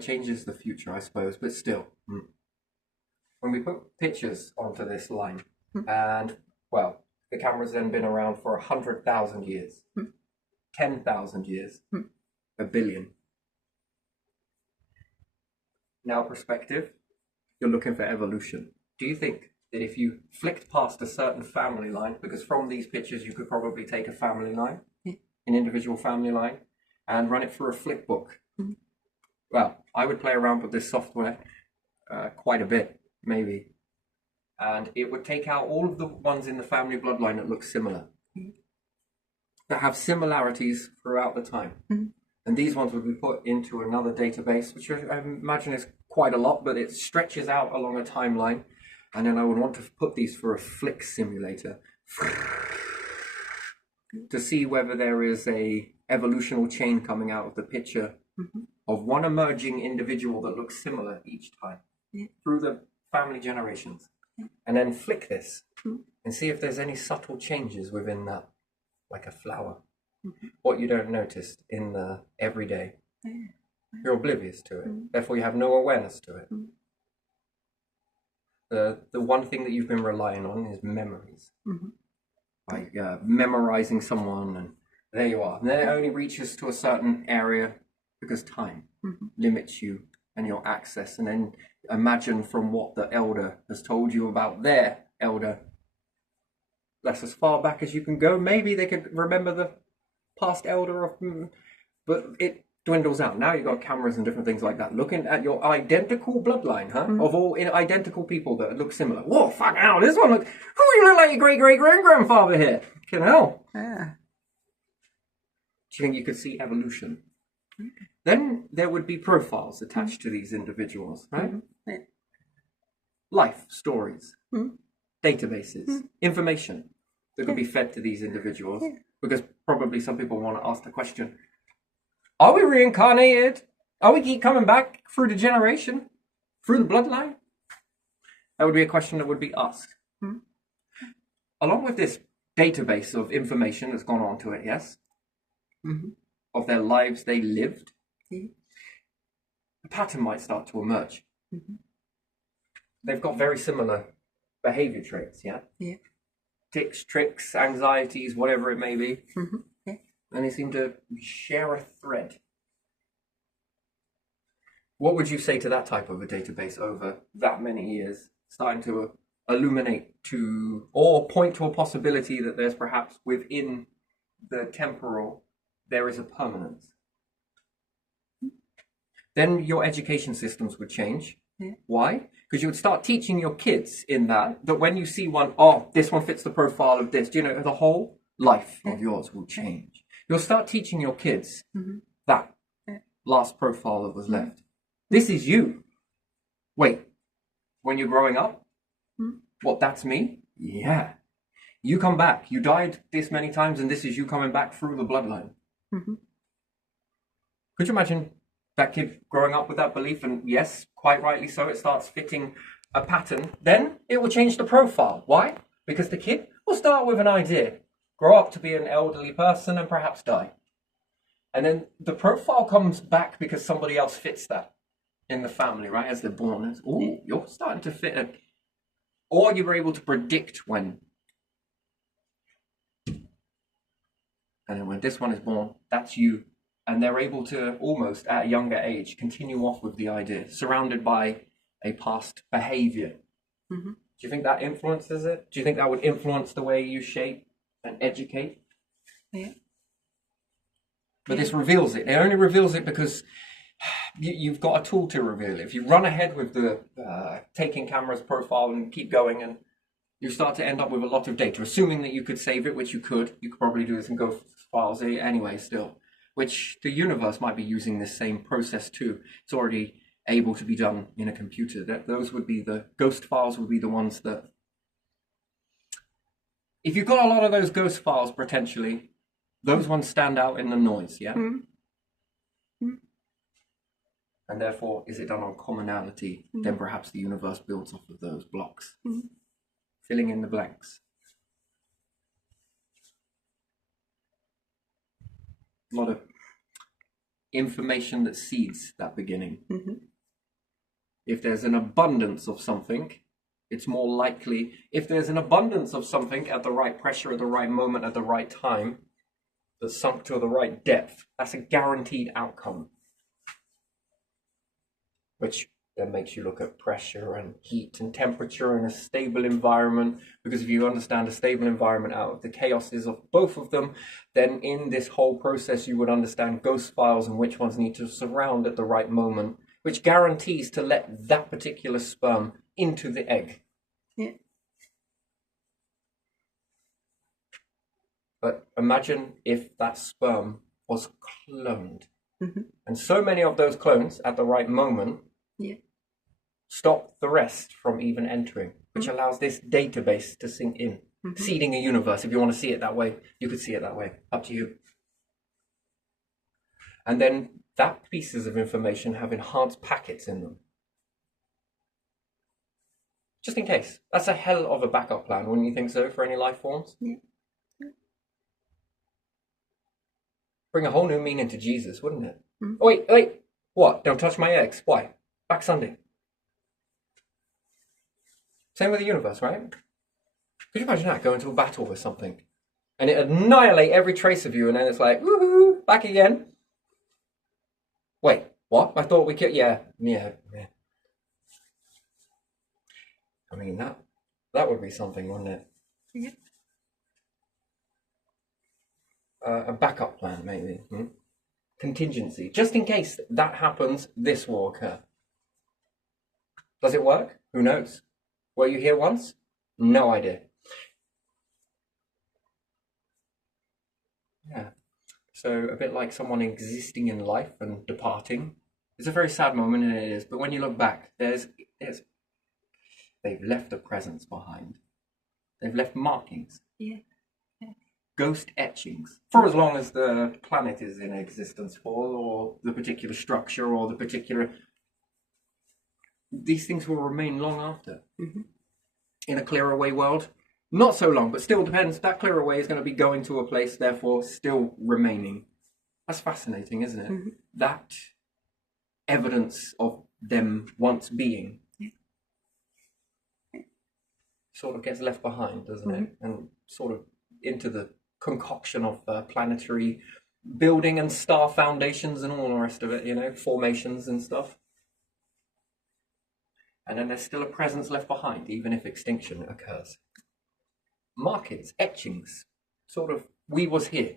changes the future, I suppose, but still. When we put pictures onto this line, and well, the camera's then been around for 100,000 years, 10,000 years, a billion. now perspective, you're looking for evolution. Do you think that if you flicked past a certain family line, because from these pictures you could probably take a family line, an individual family line, and run it through a flick book? Well, I would play around with this software quite a bit, maybe. And it would take out all of the ones in the family bloodline that look similar, that have similarities throughout the time. And these ones would be put into another database, which I imagine is quite a lot, but it stretches out along a timeline. And then I would want to put these for a flick simulator to see whether there is a evolutional chain coming out of the picture of one emerging individual that looks similar each time through the family generations. And then flick this and see if there's any subtle changes within that, like a flower. What you don't notice in the everyday. You're oblivious to it. Therefore, you have no awareness to it. The one thing that you've been relying on is memories. Like memorizing someone, and there you are. And then it only reaches to a certain area because time limits you and your access. And then imagine from what the elder has told you about their elder. That's as far back as you can go. Maybe they could remember the past elder of, but it dwindles out. Now you've got cameras and different things like that, looking at your identical bloodline, of all identical people that look similar. Whoa, fuck hell, this one looks, you look like your great-great-great-grandfather here. Fucking hell. Yeah. Do you think you could see evolution? Then there would be profiles attached to these individuals, right? Life stories, databases, information that could be fed to these individuals. Because probably some people want to ask the question, are we reincarnated? Are we keep coming back through the generation? Through the bloodline? That would be a question that would be asked. Along with this database of information that's gone on to it, yes? Of their lives they lived, a pattern might start to emerge. They've got very similar behavior traits, yeah? Tics, tricks, anxieties, whatever it may be. And they seem to share a thread. What would you say to that type of a database over that many years, starting to illuminate to, or point to a possibility that there's perhaps within the temporal, there is a permanence? Then your education systems would change. Why? Because you would start teaching your kids in that when you see one, oh, this one fits the profile of this, the whole life of yours will change. You'll start teaching your kids that last profile that was left. This is you. Wait, when you're growing up, what, that's me? Yeah. You come back. You died this many times, and this is you coming back through the bloodline. Could you imagine that kid growing up with that belief? And yes, quite rightly so, it starts fitting a pattern. Then it will change the profile. Why? Because the kid will start with an idea, grow up to be an elderly person, and perhaps die. And then the profile comes back because somebody else fits that in the family, right? As they're born. Oh, you're starting to fit it. Or you were able to predict when. And then when this one is born, that's you. And they're able to almost at a younger age continue off with the idea, surrounded by a past behavior. Do you think that influences it? Do you think that would influence the way you shape and educate? But this reveals it. It only reveals it because you've got a tool to reveal it. If you run ahead with the taking camera's profile and keep going, and you start to end up with a lot of data, assuming that you could save it, which you could probably do this in Ghost files anyway still, which the universe might be using this same process too. It's already able to be done in a computer. Those would be the ghost files, would be the ones that, if you've got a lot of those ghost files potentially, those ones stand out in the noise, yeah? And therefore, is it done on commonality? Then perhaps the universe builds off of those blocks, filling in the blanks. A lot of information that seeds that beginning. If there's an abundance of something, it's more likely, if there's an abundance of something at the right pressure, at the right moment, at the right time, that's sunk to the right depth, that's a guaranteed outcome. Which that makes you look at pressure and heat and temperature in a stable environment. Because if you understand a stable environment out of the chaoses of both of them, then in this whole process you would understand ghost files and which ones need to surround at the right moment, which guarantees to let that particular sperm into the egg. Yeah. But imagine if that sperm was cloned. Mm-hmm. And so many of those clones at the right moment stop the rest from even entering, which allows this database to sink in, seeding a universe. If you want to see it that way, you could see it that way. Up to you. And then that pieces of information have enhanced packets in them. Just in case. That's a hell of a backup plan, wouldn't you think so, for any life forms? Yeah. Bring a whole new meaning to Jesus, wouldn't it? Mm. Oh, wait. What? Don't touch my eggs. Why? Back Sunday. Same with the universe, right? Could you imagine that, going to a battle with something and it annihilate every trace of you, and then it's like, woohoo, back again. Wait, what? I thought we could, yeah. I mean, that would be something, wouldn't it? Yeah. A backup plan, maybe. Contingency. Just in case that happens, this will occur. Does it work? Who knows? Were you here once? No idea. Yeah. So a bit like someone existing in life and departing. It's a very sad moment, and it is. But when you look back, they've left a presence behind. They've left markings. Yeah. Ghost etchings for as long as the planet is in existence for, or the particular structure, or the particular. These things will remain long after. In a clear away world, not so long, but still depends. That clear away is going to be going to a place, therefore still remaining. That's fascinating, isn't it? That evidence of them once being sort of gets left behind, doesn't it? And sort of into the concoction of planetary building and star foundations and all the rest of it, formations and stuff. And then there's still a presence left behind, even if extinction occurs. Markings, etchings, sort of, we was here.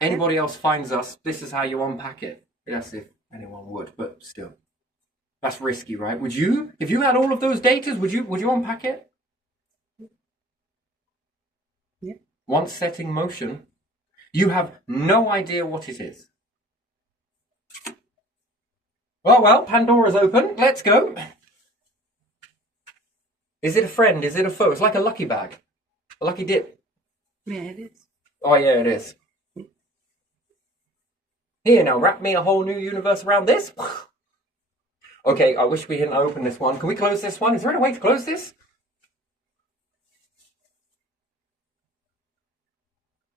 Anybody else finds us, this is how you unpack it. Yes, if anyone would, but still. That's risky, right? Would you? If you had all of those datas, would you unpack it? Yeah. Once set in motion, you have no idea what it is. Well, Pandora's open. Let's go. Is it a friend? Is it a foe? It's like a lucky bag. A lucky dip. Yeah, it is. Oh, yeah, it is. Here, now, wrap me a whole new universe around this. Okay, I wish we hadn't opened this one. Can we close this one? Is there any way to close this?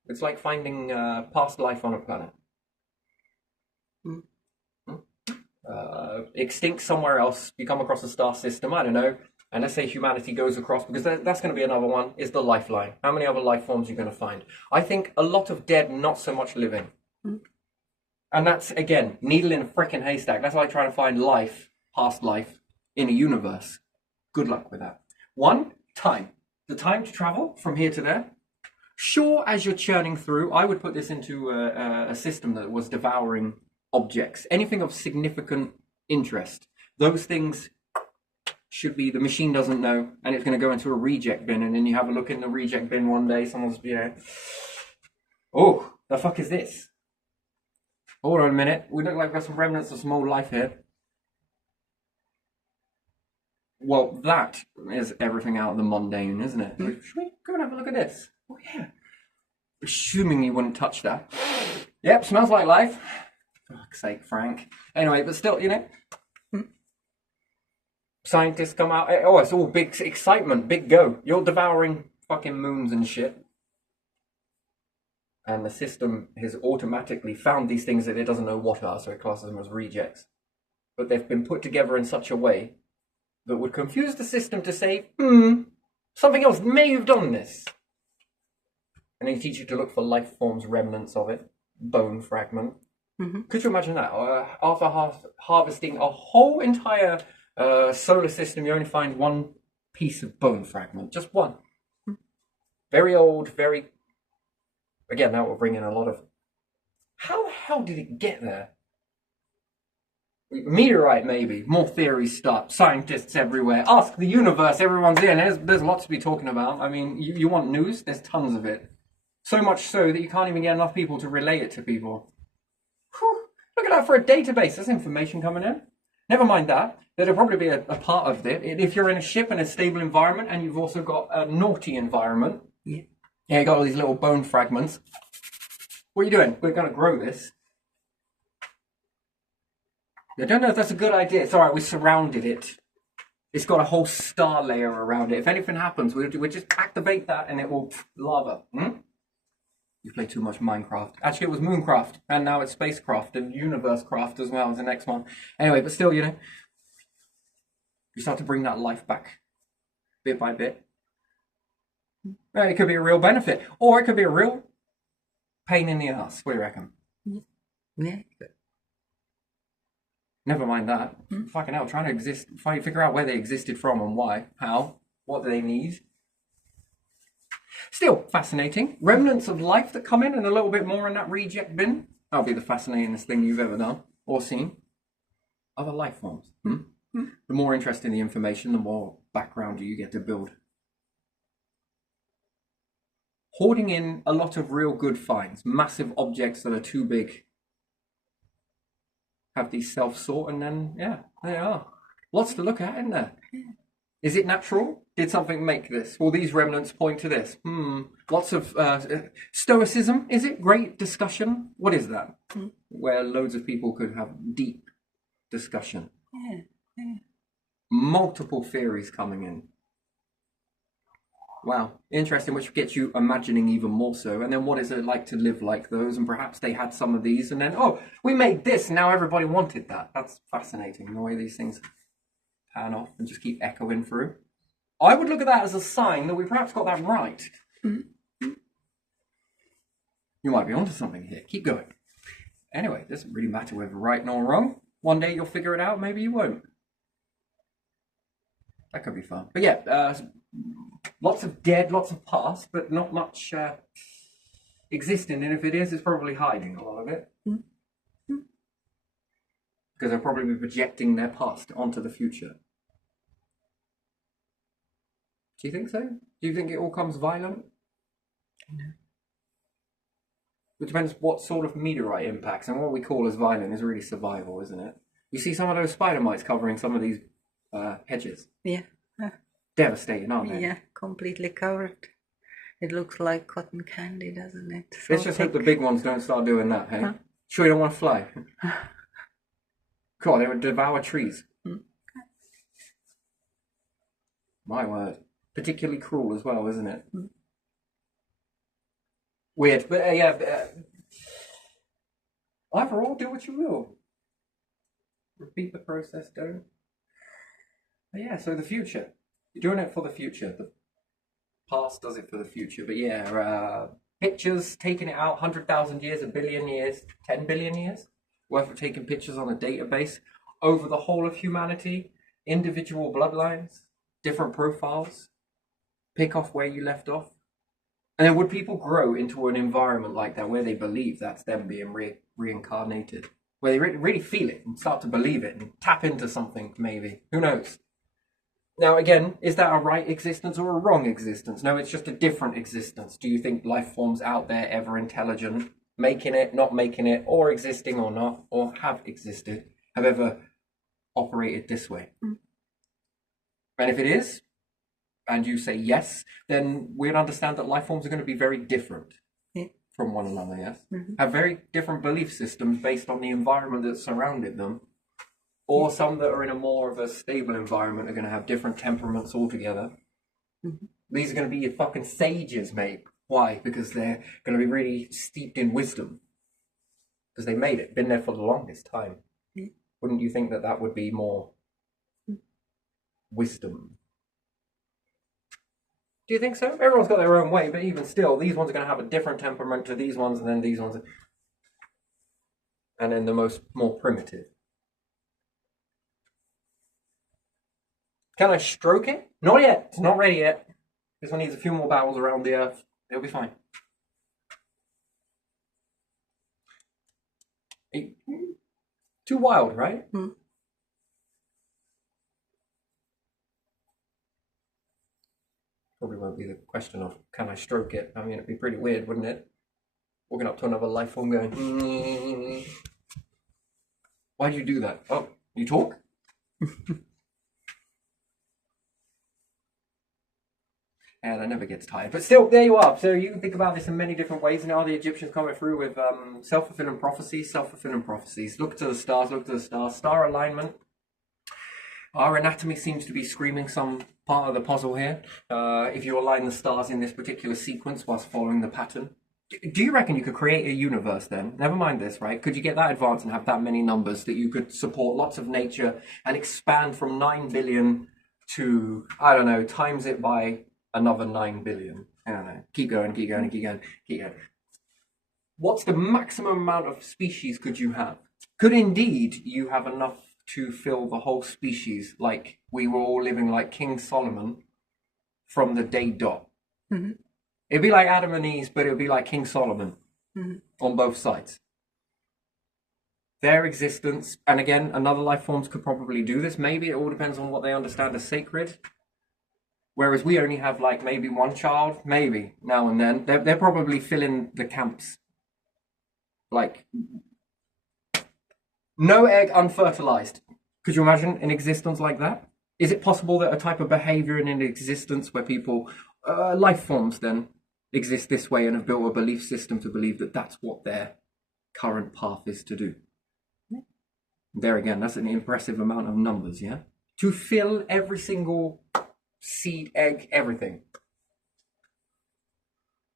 It's like finding past life on a planet. Extinct somewhere else, you come across a star system, I don't know, and let's say humanity goes across, because that's going to be another one, is the lifeline. How many other life forms are you going to find? I think a lot of dead, not so much living. And that's, again, needle in a frickin' haystack. That's like trying to find life, past life, in a universe. Good luck with that. One, time. The time to travel from here to there. Sure, as you're churning through, I would put this into a system that was devouring objects. Anything of significant interest. Those things should be, the machine doesn't know, and it's going to go into a reject bin, and then you have a look in the reject bin one day, someone's, oh, the fuck is this? Hold on a minute, we look like we've got some remnants of some old life here. Well, that is everything out of the mundane, isn't it? Should we go and have a look at this? Oh, yeah. Assuming you wouldn't touch that. Yep, smells like life. For fuck's sake, Frank. Anyway, but still, scientists come out. Oh, it's all big excitement, big go. You're devouring fucking moons and shit. And the system has automatically found these things that it doesn't know what are, so it classes them as rejects. But they've been put together in such a way that would confuse the system to say, something else may have done this. And they teach you to look for life forms, remnants of it, bone fragment. Could you imagine that? After harvesting a whole entire Solar system, you only find one piece of bone fragment, just one. Very old, very. Again, that will bring in a lot of. How the hell did it get there? Meteorite, maybe. More theories start. Scientists everywhere. Ask the universe. Everyone's in. There's lots to be talking about. I mean, you want news? There's tons of it. So much so that you can't even get enough people to relay it to people. Whew. Look at that for a database. There's information coming in. Never mind that. There'll probably be a part of it. If you're in a ship in a stable environment and you've also got a naughty environment. Yeah, you got all these little bone fragments. What are you doing? We're going to grow this. I don't know if that's a good idea. It's all right. We surrounded it. It's got a whole star layer around it. If anything happens, we'll just activate that and it will lava. You play too much Minecraft. Actually, it was Mooncraft, and now it's Spacecraft and Universecraft as well as the next one. Anyway, but still, you know, you start to bring that life back bit by bit. And it could be a real benefit, or it could be a real pain in the ass. What do you reckon? Yeah. Never mind that. Fucking hell, trying to exist, figure out where they existed from and why, how, what do they need. Still fascinating. Remnants of life that come in and a little bit more in that reject bin. That'll be the fascinatingest thing you've ever done or seen. Other life forms. The more interesting the information, the more background you get to build. Hoarding in a lot of real good finds. Massive objects that are too big. Have these self-sort and then, yeah, there they are. Lots to look at, isn't there? Is it natural? Did something make this? Will these remnants point to this? Lots of stoicism, is it? Great discussion. What is that? Where loads of people could have deep discussion. Yeah. Multiple theories coming in. Wow, interesting, which gets you imagining even more so. And then what is it like to live like those? And perhaps they had some of these and then, oh, we made this, now everybody wanted that. That's fascinating, the way these things pan off and just keep echoing through. I would look at that as a sign that we perhaps got that right. You might be onto something here. Keep going. Anyway, it doesn't really matter whether right nor wrong. One day you'll figure it out, maybe you won't. That could be fun. But yeah, lots of dead, lots of past, but not much existing. And if it is, it's probably hiding a lot of it. Because they'll probably be projecting their past onto the future. Do you think so? Do you think it all comes violent? No. It depends what sort of meteorite impacts. And what we call as violent is really survival, isn't it? You see some of those spider mites covering some of these hedges. Yeah. Devastating, aren't they? Yeah, completely covered. It looks like cotton candy, doesn't it? So let's just hope the big ones don't start doing that, hey? Sure you don't want to fly? God, they would devour trees. My word. Particularly cruel as well, isn't it? Weird. But overall, do what you will. Repeat the process, don't. But yeah, so the future. You're doing it for the future. The past does it for the future. But yeah, pictures, taking it out 100,000 years, 1 billion years, 10 billion years worth of taking pictures on a database over the whole of humanity, individual bloodlines, different profiles, pick off where you left off. And then would people grow into an environment like that where they believe that's them being reincarnated? Where they really feel it and start to believe it and tap into something, maybe. Who knows? Now, again, is that a right existence or a wrong existence? No, it's just a different existence. Do you think life forms out there ever intelligent, making it, not making it, or existing or not, or have existed, have ever operated this way? And if it is, and you say yes, then we'd understand that life forms are going to be very different from one another, yes? Have very different belief systems based on the environment that surrounded them. Or some that are in a more of a stable environment are going to have different temperaments altogether. These are going to be your fucking sages, mate. Why? Because they're going to be really steeped in wisdom. Because they made it, been there for the longest time. Wouldn't you think that that would be more wisdom? Do you think so? Everyone's got their own way, but even still, these ones are going to have a different temperament to these ones, and then these ones. And then the more primitive. Can I stroke it? Not yet. It's not ready yet. This one needs a few more battles around the Earth. It'll be fine. Too wild, right? Probably won't be the question of can I stroke it. I mean, it'd be pretty weird, wouldn't it? Walking up to another life form going, Why do you do that? Oh, you talk? And that never gets tired. But still, there you are. So you can think about this in many different ways. Now the Egyptians coming through with self-fulfilling prophecies, self-fulfilling prophecies. Look to the stars, look to the stars. Star alignment. Our anatomy seems to be screaming some part of the puzzle here. If you align the stars in this particular sequence whilst following the pattern. Do you reckon you could create a universe then? Never mind this, right? Could you get that advanced and have that many numbers that you could support lots of nature and expand from 9 billion to, I don't know, times it by another 9 billion? I don't know. Keep going, keep going, keep going, keep going. What's the maximum amount of species could you have? Could indeed you have enough to fill the whole species like we were all living like King Solomon from the day dot? Mm-hmm. It'd be like Adam and Eve, but it would be like King Solomon on both sides. Their existence, and again, another life forms could probably do this. Maybe it all depends on what they understand as sacred. Whereas we only have like maybe one child, maybe now and then. They're probably filling the camps. Like, no egg unfertilized. Could you imagine an existence like that? Is it possible that a type of behavior in an existence where people, life forms then, exist this way and have built a belief system to believe that that's what their current path is to do? There again, that's an impressive amount of numbers, yeah? To fill every single seed, egg, everything.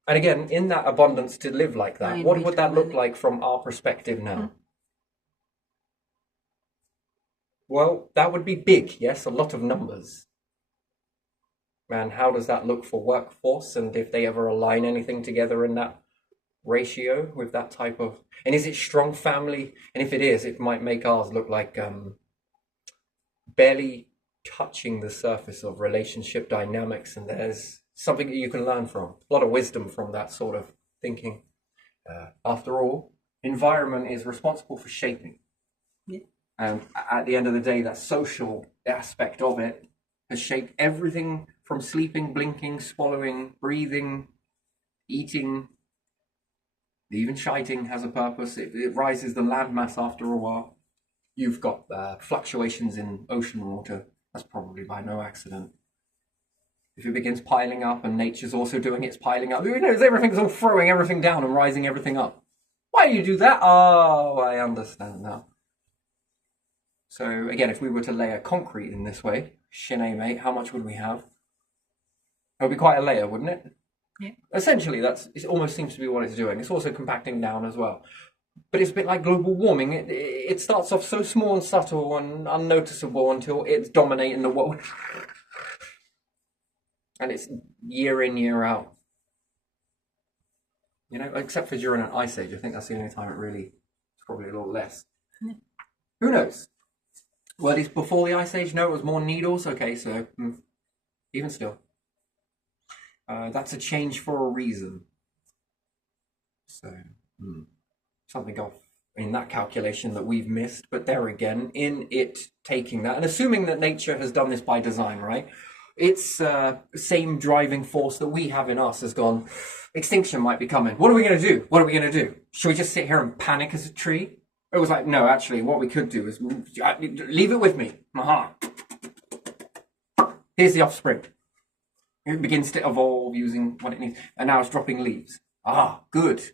And again, in that abundance to live like that, what would that look like from our perspective now? Well, that would be big, yes, a lot of numbers. And how does that look for workforce, and if they ever align anything together in that ratio with that type of, and is it strong family? And if it is, it might make ours look like barely touching the surface of relationship dynamics, and there's something that you can learn from, a lot of wisdom from that sort of thinking. After all, environment is responsible for shaping. Yeah. And at the end of the day, that social aspect of it has shaped everything from sleeping, blinking, swallowing, breathing, eating, even shiting has a purpose. It rises the landmass after a while. You've got fluctuations in ocean water. That's probably by no accident. If it begins piling up and nature's also doing its piling up, everything's all throwing everything down and rising everything up. Why do you do that? Oh, I understand now. So again, if we were to layer concrete in this way, Shine mate, how much would we have? It would be quite a layer, wouldn't it? Yeah. Essentially, it almost seems to be what it's doing. It's also compacting down as well. But it's a bit like global warming. It starts off so small and subtle and unnoticeable until it's dominating the world. And it's year in, year out. You know, except for during an ice age. I think that's the only time it really, it's probably a lot less. Yeah. Who knows? Well, it's before the ice age. No, it was more needles. Okay, so even still. That's a change for a reason. So, something off in that calculation that we've missed. But there again, in it taking that, and assuming that nature has done this by design, right? It's same driving force that we have in us has gone, extinction might be coming. What are we going to do? What are we going to do? Should we just sit here and panic as a tree? It was like, no, actually, what we could do is leave it with me. Here's the offspring. It begins to evolve using what it needs. And now it's dropping leaves. Good.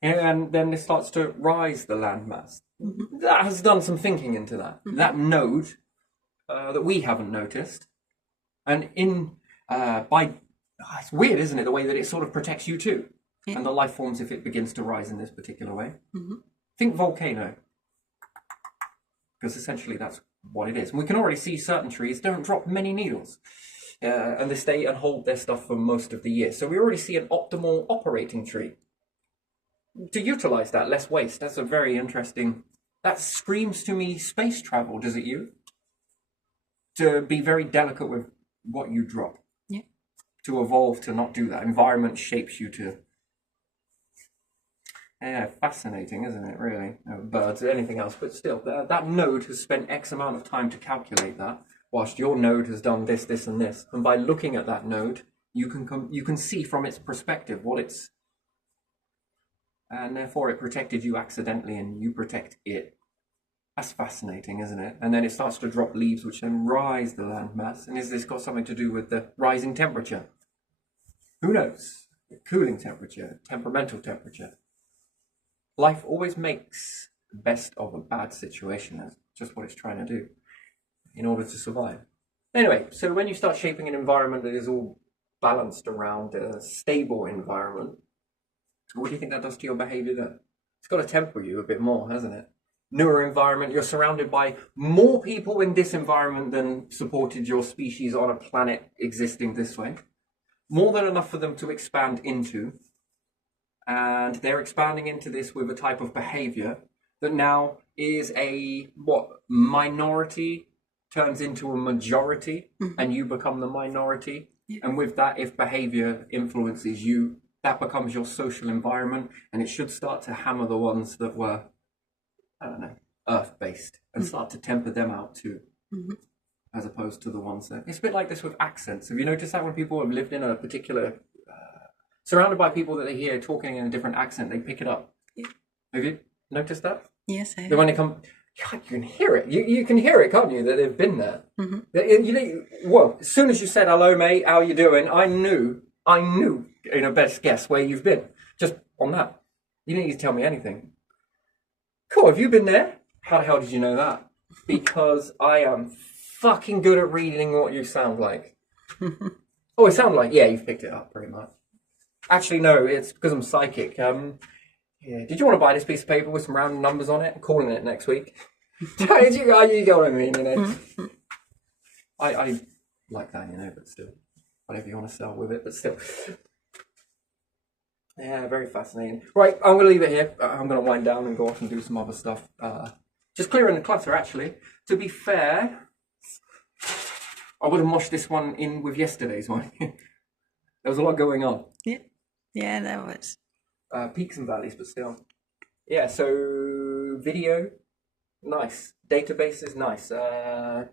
And then it starts to rise the landmass. Mm-hmm. That has done some thinking into that. Mm-hmm. That node that we haven't noticed. And it's weird, isn't it? The way that it sort of protects you too. Yeah. And the life forms if it begins to rise in this particular way. Mm-hmm. Think volcano. Because essentially that's what it is. And we can already see certain trees don't drop many needles. And they stay and hold their stuff for most of the year. So we already see an optimal operating tree. To utilize that, less waste. That's a very interesting... That screams to me space travel, does it you? to be very delicate with what you drop. Yeah. To evolve to not do that. Environment shapes you to. Yeah, fascinating, isn't it, really? Birds, anything else, but still, that node has spent X amount of time to calculate that, whilst your node has done this, this, and this. And by looking at that node, you can see from its perspective what it's... And therefore it protected you accidentally, and you protect it. That's fascinating, isn't it? And then it starts to drop leaves, which then rise the landmass. And is this got something to do with the rising temperature? Who knows? Cooling temperature, temperamental temperature. Life always makes the best of a bad situation. That's just what it's trying to do in order to survive. Anyway, so when you start shaping an environment that is all balanced around a stable environment, what do you think that does to your behavior then? It's got to temper you a bit more, hasn't it? Newer environment, you're surrounded by more people in this environment than supported your species on a planet existing this way. More than enough for them to expand into. And they're expanding into this with a type of behavior that now is minority turns into a majority, and you become the minority. Yeah. And with that, if behavior influences you, that becomes your social environment, and it should start to hammer the ones that were, I don't know, earth-based, and start to temper them out too, as opposed to the ones that... It's a bit like this with accents. Have you noticed that when people have lived in a particular... surrounded by people that they hear talking in a different accent, they pick it up? Yeah. Have you noticed that? Yes, I have. When they come... God, you can hear it. You can hear it, can't you, that they've been there? Well, as soon as you said, hello, mate, how you doing, I knew, in a best guess, where you've been. Just on that. You didn't need to tell me anything. Cool, have you been there? How the hell did you know that? Because I am fucking good at reading what you sound like. Oh, it sounds like... Yeah, you've picked it up, pretty much. Actually, no, it's because I'm psychic. Yeah. Did you want to buy this piece of paper with some random numbers on it? I'm calling it next week. you get what I mean, you know? I like that, you know, but still. Whatever you want to sell with it, but still. Yeah, very fascinating. Right, I'm going to leave it here. I'm going to wind down and go off and do some other stuff. Just clearing the clutter, actually. To be fair, I would have moshed this one in with yesterday's one. There was a lot going on. Yeah, that was. Peaks and valleys, but still. Yeah, so video, nice. Databases, nice.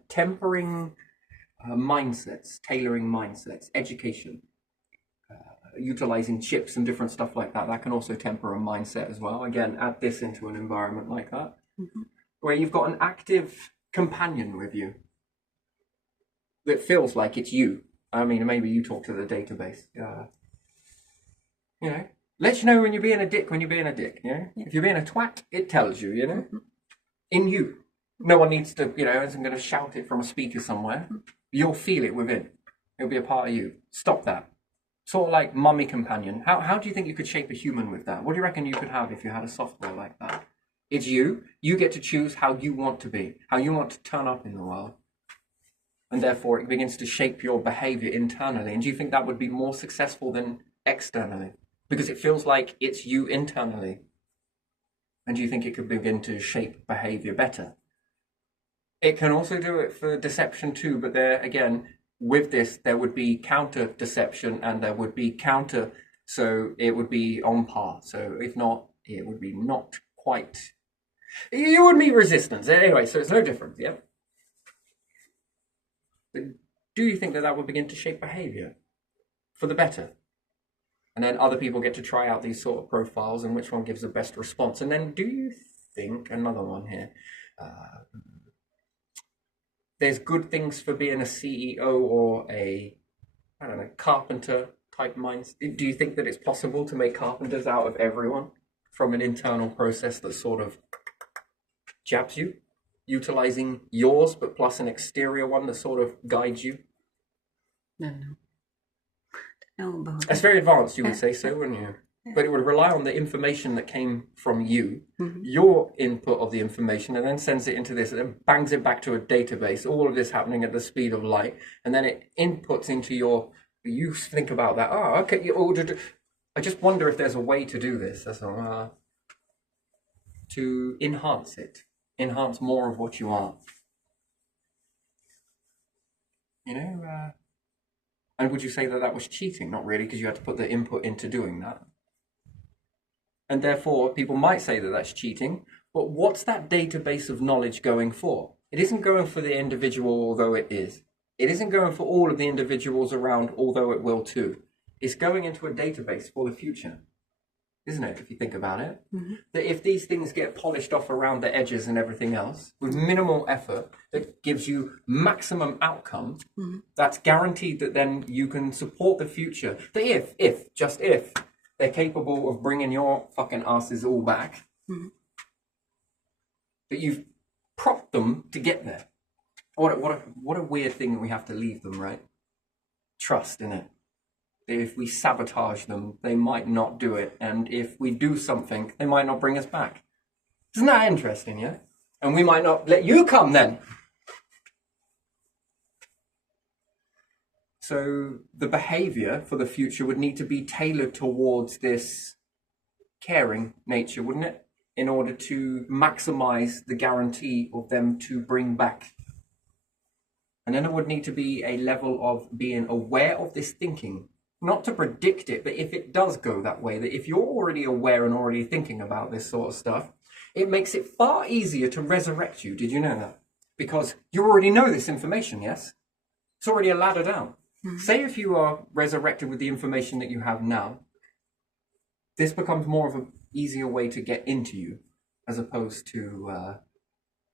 Tempering mindsets, tailoring mindsets, education. Utilizing chips and different stuff like that. That can also temper a mindset as well. Again, add this into an environment like that. Where you've got an active companion with you. That feels like it's you. I mean, maybe you talk to the database. You know, lets you know when you're being a dick, you know? If you're being a twat, it tells you, you know? In you. No one needs to, you know, isn't going to shout it from a speaker somewhere. You'll feel it within. It'll be a part of you. Stop that. Sort of like mummy companion. How do you think you could shape a human with that? What do you reckon you could have if you had a software like that? It's you. You get to choose how you want to be, how you want to turn up in the world. And therefore, it begins to shape your behavior internally. And do you think that would be more successful than externally? Because it feels like it's you internally. And do you think it could begin to shape behavior better? It can also do it for deception too, but there, again, with this, there would be counter deception and there would be counter, so it would be on par. So if not, it would be not quite. You would meet resistance. Anyway, so it's no different, yeah? But do you think that that would begin to shape behavior for the better? And then other people get to try out these sort of profiles and which one gives the best response. And then do you think, another one here, there's good things for being a CEO or a, I don't know, carpenter type minds. Do you think that it's possible to make carpenters out of everyone from an internal process that sort of jabs you, utilizing yours, but plus an exterior one that sort of guides you? No. It's very advanced, you would say so, wouldn't you? But it would rely on the information that came from you, your input of the information, and then sends it into this, and then bangs it back to a database, all of this happening at the speed of light, and then it inputs into your, you think about that, okay, I just wonder if there's a way to do this, to enhance it, enhance more of what you are. You know, and would you say that that was cheating? Not really, because you had to put the input into doing that. And therefore, people might say that that's cheating, but what's that database of knowledge going for? It isn't going for the individual, although it is. It isn't going for all of the individuals around, although it will too. It's going into a database for the future, isn't it, if you think about it? Mm-hmm. That if these things get polished off around the edges and everything else, with minimal effort, that gives you maximum outcome, Mm-hmm. that's guaranteed that then you can support the future. That just if, they're capable of bringing your fucking asses all back, Mm-hmm. that you've propped them to get there. What a weird thing that we have to leave them, right? Trust in it. If we sabotage them, they might not do it. And if we do something, they might not bring us back. Isn't that interesting, yeah? And we might not let you come then. So the behavior for the future would need to be tailored towards this caring nature, wouldn't it? In order to maximize the guarantee of them to bring back. And then there would need to be a level of being aware of this thinking, not to predict it, but if it does go that way, that if you're already aware and already thinking about this sort of stuff, it makes it far easier to resurrect you. Did you know that? Because you already know this information, yes? It's already a ladder down. Mm-hmm. Say if you are resurrected with the information that you have now, this becomes more of an easier way to get into you, as opposed to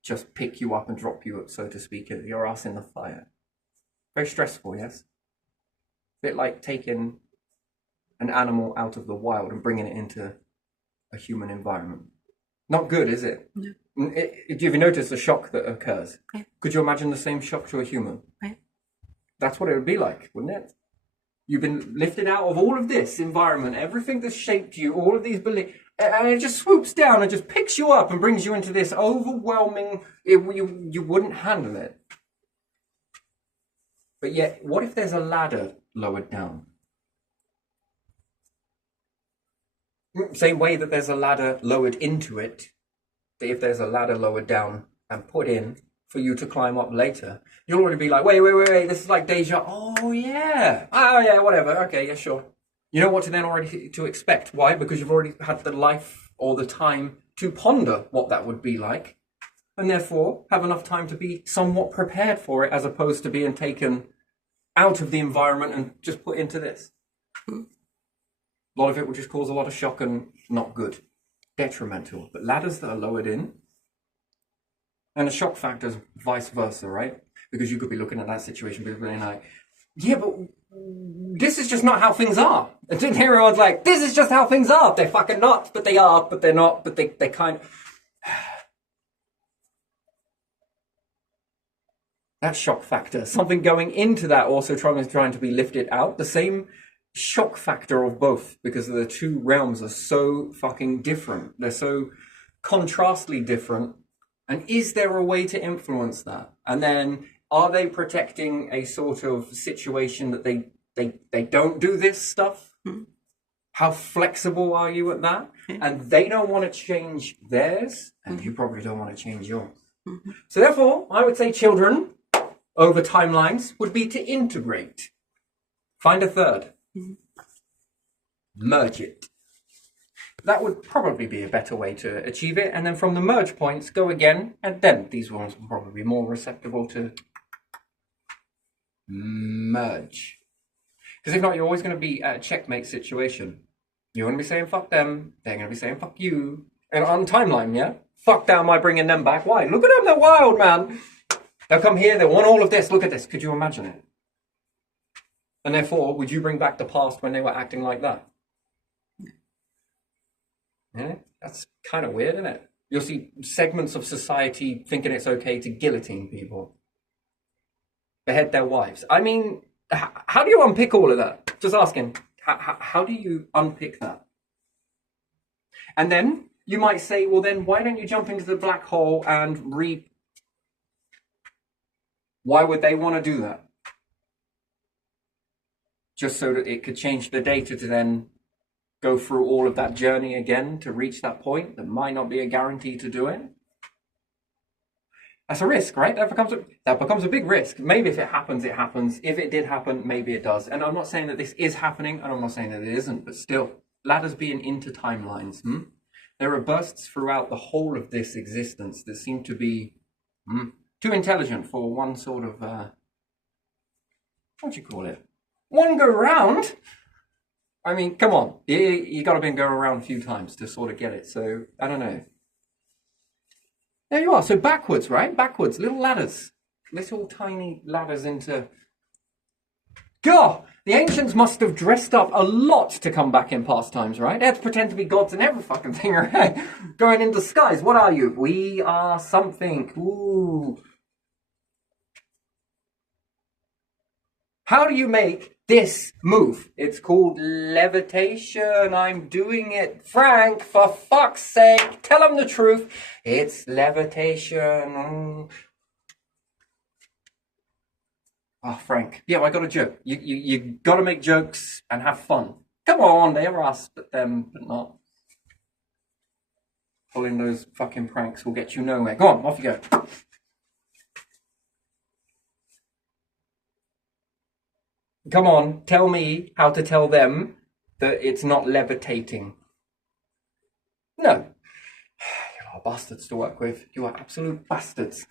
just pick you up and drop you up, so to speak, your ass in the fire. Very stressful, yes? A bit like taking an animal out of the wild and bringing it into a human environment. Not good, is it? No. Do you notice the shock that occurs? Okay. Could you imagine the same shock to a human? Right. That's what it would be like, wouldn't it? You've been lifted out of all of this environment, everything that's shaped you, all of these beliefs, and it just swoops down and just picks you up and brings you into this overwhelming, you wouldn't handle it. But yet, what if there's a ladder lowered down? Same way that there's a ladder lowered into it, that if there's a ladder lowered down and put in for you to climb up later, you'll already be like, wait, this is like deja. Oh yeah, whatever. Okay, yeah, sure. You know what to then already to expect. Why? Because you've already had the life or the time to ponder what that would be like, and therefore have enough time to be somewhat prepared for it, as opposed to being taken out of the environment and just put into this. A lot of it will just cause a lot of shock and not good, detrimental. But ladders that are lowered in, and the shock factor is vice versa, right? Because you could be looking at that situation, being like, yeah, but this is just not how things are. And then everyone's like, this is just how things are. They're fucking not, but they are, but they're not, but they kind of... That shock factor, something going into that also trying to be lifted out. The same shock factor of both, because the two realms are so fucking different. They're so contrastly different. And is there a way to influence that? And then are they protecting a sort of situation that they don't do this stuff? Mm-hmm. How flexible are you at that? Mm-hmm. And they don't want to change theirs, and mm-hmm. you probably don't want to change yours. Mm-hmm. So therefore, I would say children, over timelines, would be to integrate. Find a third. Mm-hmm. Merge it. That would probably be a better way to achieve it. And then from the merge points, go again. And then these ones will probably be more receptible to merge. Because if not, you're always going to be at a checkmate situation. You're going to be saying, fuck them. They're going to be saying, fuck you. And on timeline, yeah? Fuck down my bringing them back. Why? Look at them. They're wild, man. They'll come here. They want all of this. Look at this. Could you imagine it? And therefore, would you bring back the past when they were acting like that? Yeah, that's kind of weird, isn't it? You'll see segments of society thinking it's okay to guillotine people, behead their wives. I mean, how do you unpick all of that? Just asking, how do you unpick that? And then you might say, well, then why don't you jump into the black hole and reap? Why would they want to do that? Just so that it could change the data to then go through all of that journey again to reach that point that might not be a guarantee to do it. That's a risk, right? That becomes a big risk. Maybe if it happens, it happens. If it did happen, maybe it does. And I'm not saying that this is happening, and I'm not saying that it isn't, but still, ladders being into timelines. There are bursts throughout the whole of this existence that seem to be too intelligent for one sort of what do you call it? One go round. I mean, come on, you got to go around a few times to sort of get it. So I don't know. There you are. So backwards, right? Backwards, little ladders, little tiny ladders into. God, the ancients must have dressed up a lot to come back in past times, right? They had to pretend to be gods and every fucking thing, right? Going in disguise. What are you? We are something. Ooh. How do you make this move? It's called levitation. I'm doing it. Frank, for fuck's sake, tell him the truth. It's levitation. Oh, Frank. Yeah, I got a joke. You got to make jokes and have fun. Come on, they're us, but them, but not. Pulling those fucking pranks will get you nowhere. Go on, off you go. Come on, tell me how to tell them that it's not levitating. No. You are bastards to work with. You are absolute bastards.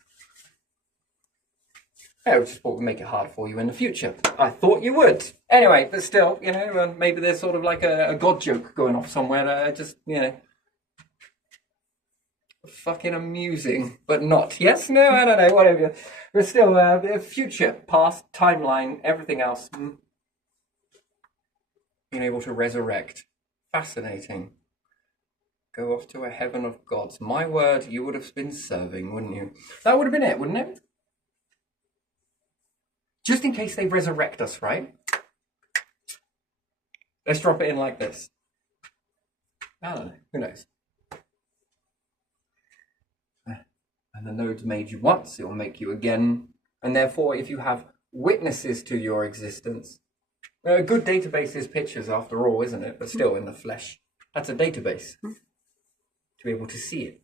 I just thought we'd make it hard for you in the future. I thought you would. Anyway, but still, you know, maybe there's sort of like a god joke going off somewhere that just, you know, fucking amusing, but not. Yes? No, I don't know, whatever. But still, future, past, timeline, everything else. Being able to resurrect. Fascinating. Go off to a heaven of gods. My word, you would have been serving, wouldn't you? That would have been it, wouldn't it? Just in case they resurrect us, right? Let's drop it in like this. I don't know. Who knows? And the node's made you once, it will make you again. And therefore, if you have witnesses to your existence, a good database is pictures after all, isn't it? But still in the flesh. That's a database. To be able to see it.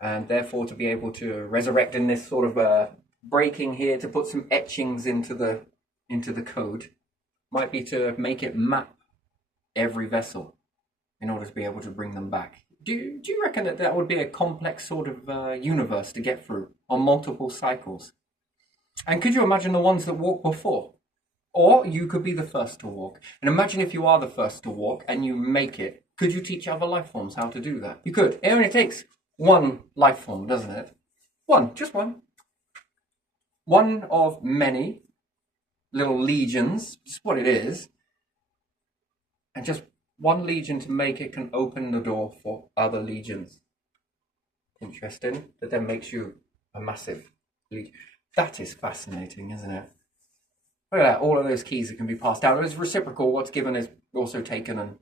And therefore to be able to resurrect in this sort of breaking here, to put some etchings into the code, might be to make it map every vessel in order to be able to bring them back. Do you reckon that would be a complex sort of universe to get through on multiple cycles? And could you imagine the ones that walked before? Or you could be the first to walk. And imagine if you are the first to walk and you make it. Could you teach other life forms how to do that? You could. It only takes one life form, doesn't it? One, just one. One of many little legions, just what it is. And just one legion to make it can open the door for other legions. Interesting. That then makes you a massive legion. That is fascinating, isn't it? Look at that, all of those keys that can be passed down. It's reciprocal, what's given is also taken, and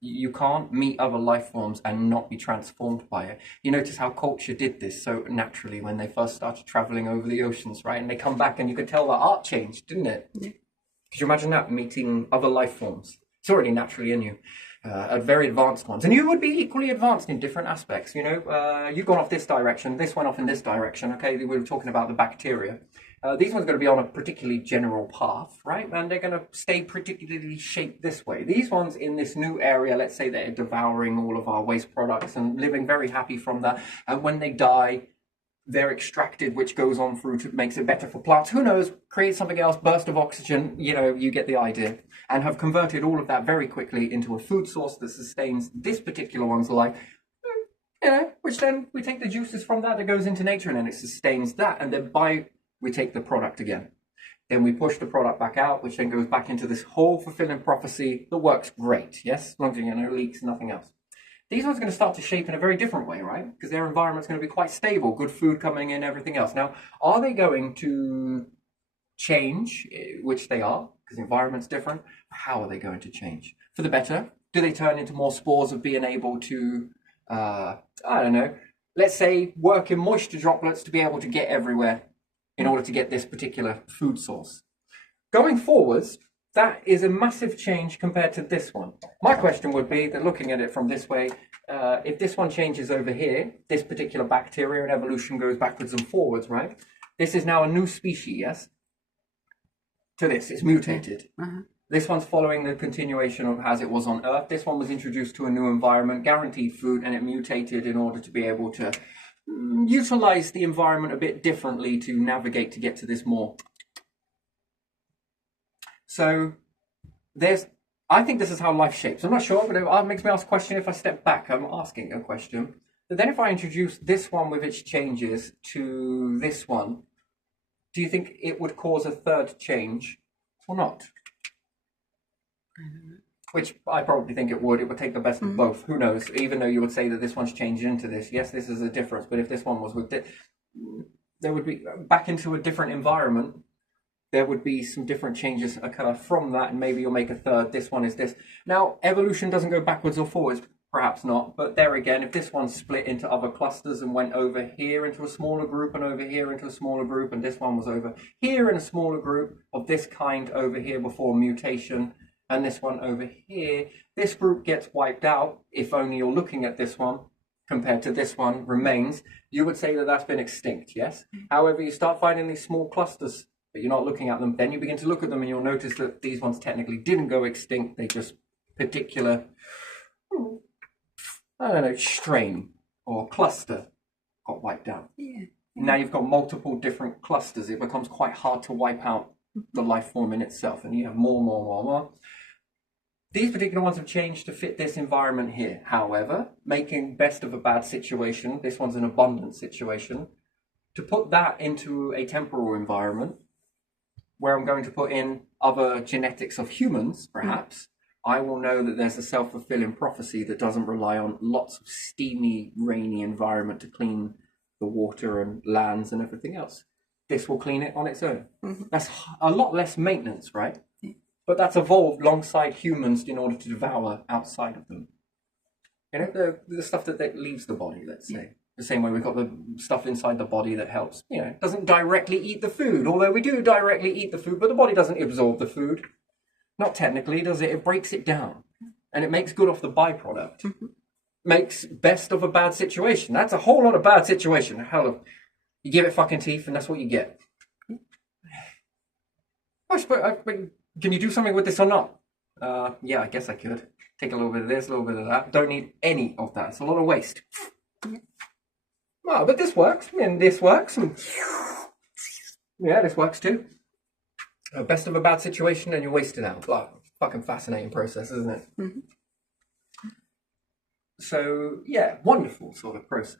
you can't meet other life forms and not be transformed by it. You notice how culture did this so naturally when they first started traveling over the oceans, right? And they come back and you could tell that art changed, didn't it? Yeah. Could you imagine that, meeting other life forms? It's already naturally in you. Very advanced ones. And you would be equally advanced in different aspects. You know, you've gone off this direction, this went off in this direction, okay? We were talking about the bacteria. These ones are going to be on a particularly general path, right? And they're going to stay particularly shaped this way. These ones in this new area, let's say they're devouring all of our waste products and living very happy from that. And when they die, they're extracted, which goes on through to makes it better for plants. Who knows? Create something else, burst of oxygen, you know, you get the idea. And have converted all of that very quickly into a food source that sustains this particular one's life. You know, which then we take the juices from that goes into nature and then it sustains that. And then we take the product again. Then we push the product back out, which then goes back into this whole fulfilling prophecy that works great. Yes, as long as you know, no leaks, nothing else. These ones are going to start to shape in a very different way, right? Because their environment's going to be quite stable, good food coming in, everything else. Now, are they going to change, which they are, because the environment's different? How are they going to change? For the better? Do they turn into more spores of being able to, I don't know, let's say work in moisture droplets to be able to get everywhere in order to get this particular food source? Going forwards, That is a massive change compared to this one. My question would be that looking at it from this way, if this one changes over here, this particular bacteria and evolution goes backwards and forwards, right? This is now a new species, yes? To this, it's mutated. This one's following the continuation of as it was on Earth. This one was introduced to a new environment, guaranteed food, and it mutated in order to be able to utilize the environment a bit differently to navigate to get to this more. So I think this is how life shapes. I'm not sure, but it makes me ask a question if I step back. I'm asking a question. But then if I introduce this one with its changes to this one, do you think it would cause a third change or not? Which I probably think it would. It would take the best of both. Who knows? Even though you would say that this one's changed into this. Yes, this is a difference. But if this one was with it, there would be back into a different environment. There would be some different changes occur from that, and maybe you'll make a third. This one is this. Now, evolution doesn't go backwards or forwards, perhaps not. But there again, if this one split into other clusters and went over here into a smaller group and over here into a smaller group, and this one was over here in a smaller group of this kind over here before mutation, and this one over here, this group gets wiped out if only you're looking at this one compared to this one remains, you would say that that's been extinct, yes? However, you start finding these small clusters, but you're not looking at them, then you begin to look at them and you'll notice that these ones technically didn't go extinct, they just particular, I don't know, strain or cluster got wiped out. Yeah. Now you've got multiple different clusters, it becomes quite hard to wipe out the life form in itself, and you have more. These particular ones have changed to fit this environment here. However, making best of a bad situation, this one's an abundant situation, to put that into a temporal environment, where I'm going to put in other genetics of humans, perhaps, I will know that there's a self-fulfilling prophecy that doesn't rely on lots of steamy, rainy environment to clean the water and lands and everything else. This will clean it on its own. That's a lot less maintenance, right? But that's evolved alongside humans in order to devour outside of them. You know, the stuff that leaves the body, let's say. The same way we've got the stuff inside the body that helps. You know, it doesn't directly eat the food, although we do directly eat the food, but the body doesn't absorb the food. Not technically, does it? It breaks it down. And it makes good off the byproduct. Makes best of a bad situation. That's a whole lot of bad situation. Hell, you give it fucking teeth and that's what you get. Can you do something with this or not? Yeah, I guess I could. Take a little bit of this, a little bit of that. Don't need any of that. It's a lot of waste. Well, but this works, and this works, and yeah, this works too. Best of a bad situation, and you're wasted out. Wow, fucking fascinating process, isn't it? So yeah, wonderful sort of process.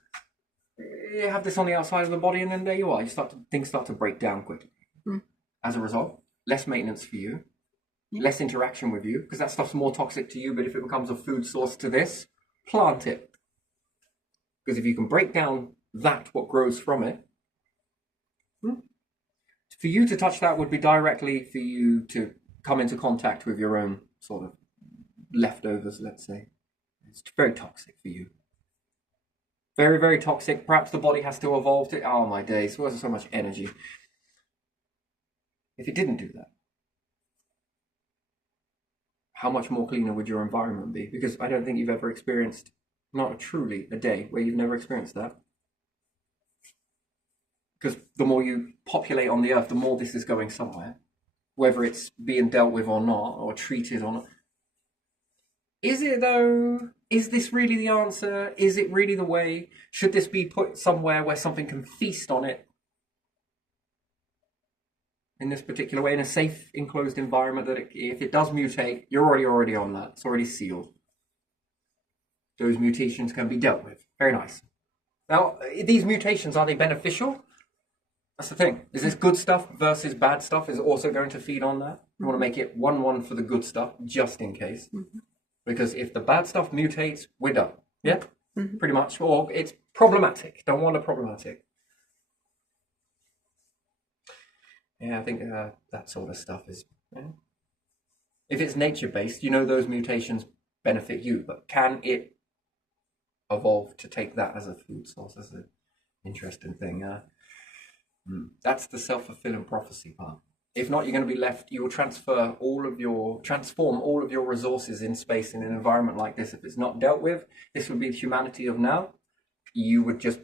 You have this on the outside of the body, and then there you are. Things start to break down quickly. As a result, less maintenance for you, less interaction with you, because that stuff's more toxic to you. But if it becomes a food source to this, plant it. Because if you can break down what grows from it, for you to touch that would be directly for you to come into contact with your own sort of leftovers, let's say. It's very toxic for you. Very, very toxic. Perhaps the body has to evolve to, oh my days, where's so much energy? If it didn't do that, how much more cleaner would your environment be? Because I don't think you've ever experienced, not truly, a day where you've never experienced that. Because the more you populate on the earth, the more this is going somewhere, whether it's being dealt with or not, or treated or not. Is it though? Is this really the answer? Is it really the way? Should this be put somewhere where something can feast on it? In this particular way, in a safe, enclosed environment, that if it does mutate, you're already on that. It's already sealed. Those mutations can be dealt with. Very nice. Now, these mutations, are they beneficial? That's the thing. Is this good stuff versus bad stuff? Is it also going to feed on that? You want to make it 1-1 for the good stuff, just in case. Because if the bad stuff mutates, we're done. Yeah? Pretty much. Or it's problematic. Don't want a problematic. Yeah, I think that sort of stuff is... Yeah. If it's nature-based, you know those mutations benefit you, but can it evolve to take that as a food source? That's an interesting thing. That's the self-fulfilling prophecy part. If not, you're going to be left, you will transform all of your resources in space in an environment like this. If it's not dealt with, this would be the humanity of now. You would just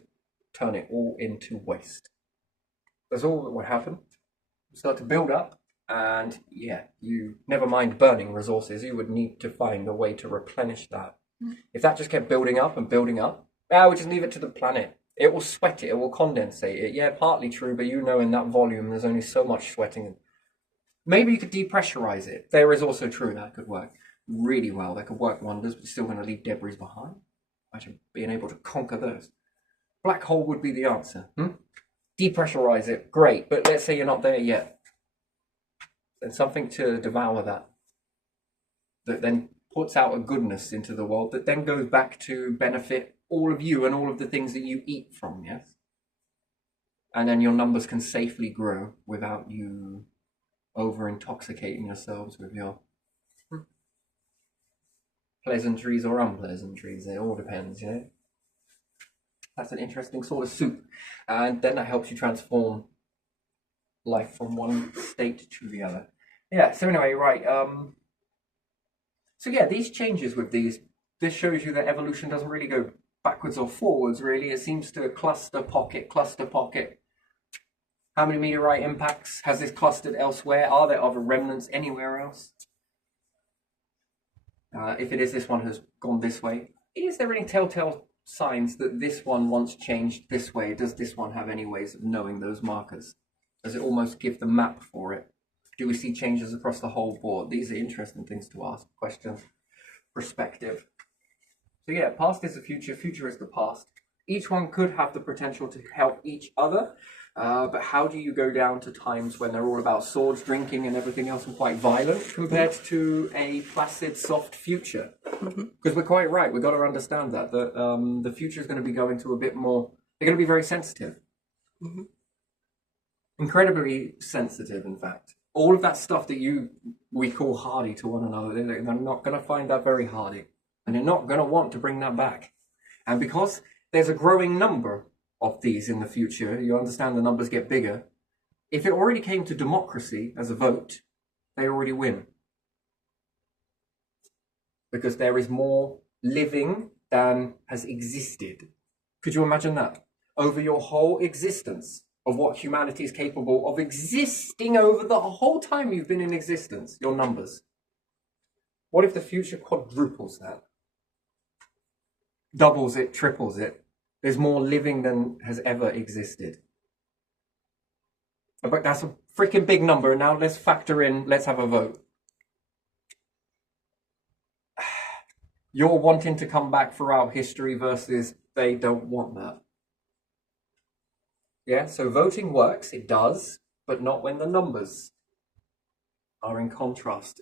turn it all into waste. That's all that would happen. You start to build up, and yeah, you never mind burning resources, you would need to find a way to replenish that. If that just kept building up and building up, we just leave it to the planet. It will sweat it, it will condensate it. Yeah, partly true, but you know in that volume there's only so much sweating. Maybe you could depressurize it. There is also true that could work really well. That could work wonders, but you're still going to leave debris behind. Imagine being able to conquer those. Black hole would be the answer. Depressurize it, great, but let's say you're not there yet. Then something to devour that then puts out a goodness into the world that then goes back to benefit all of you and all of the things that you eat from, yes? And then your numbers can safely grow without you over-intoxicating yourselves with your pleasantries or unpleasantries. It all depends, you know? That's an interesting sort of soup. And then that helps you transform life from one state to the other. Yeah, so anyway, right. So yeah, these changes with this shows you that evolution doesn't really go backwards or forwards, really. It seems to cluster pocket. How many meteorite impacts has this clustered elsewhere? Are there other remnants anywhere else? If it is, this one has gone this way. Is there any telltale signs that this one once changed this way? Does this one have any ways of knowing those markers? Does it almost give the map for it? Do we see changes across the whole board? These are interesting things to ask, questions, perspective. So yeah, past is the future, future is the past. Each one could have the potential to help each other, but how do you go down to times when they're all about swords, drinking, and everything else and quite violent compared to a placid, soft future? Because we're quite right, we've got to understand that the future is going to be going to a bit more, they're going to be very sensitive. Incredibly sensitive, in fact. All of that stuff that we call hardy to one another, they're not going to find that very hardy. And they're not going to want to bring that back. And because there's a growing number of these in the future, you understand the numbers get bigger. If it already came to democracy as a vote, they already win. Because there is more living than has existed. Could you imagine that? Over your whole existence of what humanity is capable of existing over the whole time you've been in existence, your numbers. What if the future quadruples that? Doubles it, triples it. There's more living than has ever existed. But that's a freaking big number. Now let's factor in, let's have a vote. You're wanting to come back throughout history versus they don't want that. Yeah, so voting works, it does, but not when the numbers are in contrast,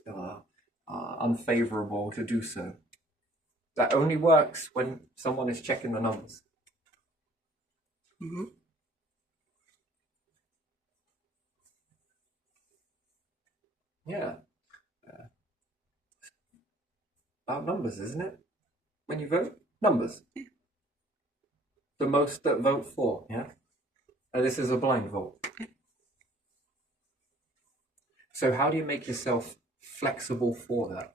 unfavorable to do so. That only works when someone is checking the numbers. Yeah. About numbers, isn't it? When you vote, numbers. The most that vote for, yeah? And this is a blind vote. So how do you make yourself flexible for that?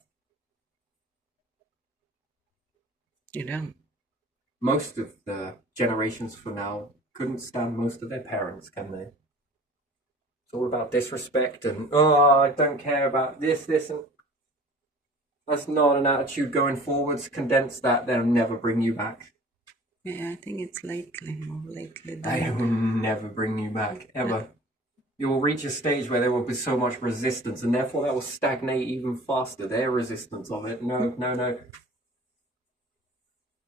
You don't. Most of the generations for now couldn't stand most of their parents, can they? It's all about disrespect and, I don't care about this, and... That's not an attitude going forwards. Condense that, they'll never bring you back. Yeah, I think it's lately. They will never bring you back, ever. You will reach a stage where there will be so much resistance, and therefore that will stagnate even faster, their resistance of it. No.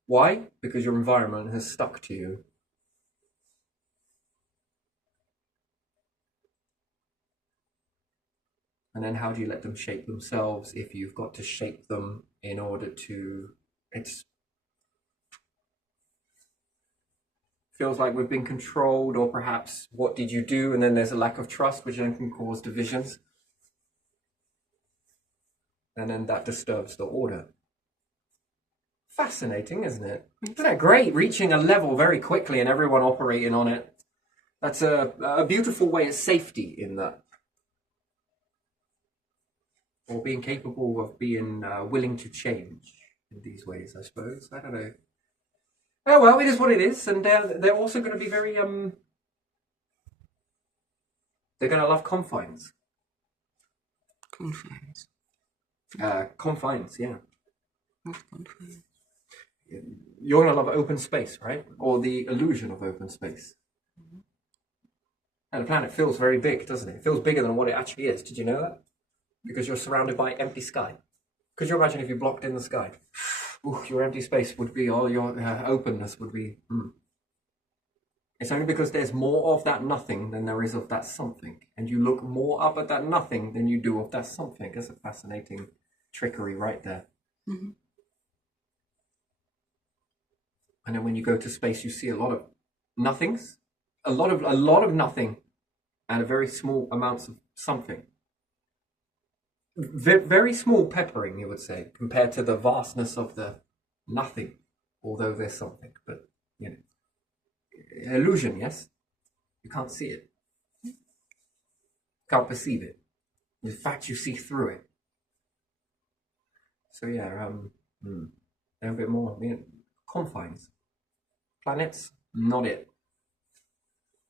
Why? Because your environment has stuck to you. And then how do you let them shape themselves if you've got to shape them in order to... Feels like we've been controlled, or perhaps what did you do, and then there's a lack of trust, which then can cause divisions. And then that disturbs the order. Fascinating, isn't it? Isn't that great? Reaching a level very quickly and everyone operating on it. That's a beautiful way of safety in that. or being capable of being willing to change in these ways, I suppose. I don't know. Oh well, it is what it is, and they're also going to be very they're going to love confines. Confines. Confines, yeah. Not confines. You're going to love open space, right? Or the illusion of open space. And the planet feels very big, doesn't it? It feels bigger than what it actually is. Did you know that? Because you're surrounded by empty sky. Could you imagine if you blocked in the sky? Ooh, your empty space would be, all your openness would be. It's only because there's more of that nothing than there is of that something. And you look more up at that nothing than you do of that something. That's a fascinating trickery right there. Mm-hmm. And then when you go to space, you see a lot of nothings, a lot of nothing, and a very small amounts of something. Very small peppering, you would say, compared to the vastness of the nothing, although there's something. But, you know, illusion, yes? You can't see it. Can't perceive it. In fact, you see through it. So, yeah, a bit more, confines. Planets, not it.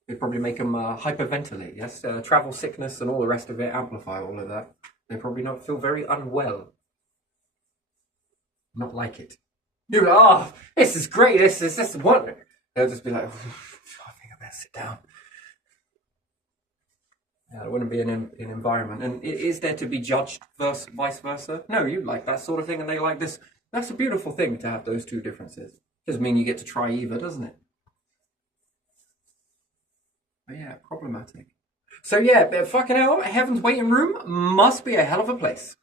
It'd probably make them hyperventilate, yes? Travel sickness and all the rest of it, amplify all of that. They probably not feel very unwell. Not like it. You're like, oh, this is great, this is wonderful. They'll just be like, I think I better sit down. Yeah, it wouldn't be an environment. And is there to be judged vice versa? No, you like that sort of thing and they like this. That's a beautiful thing to have those two differences. Doesn't mean you get to try either, doesn't it? But yeah, problematic. So yeah, fucking hell, Heaven's Waiting Room must be a hell of a place.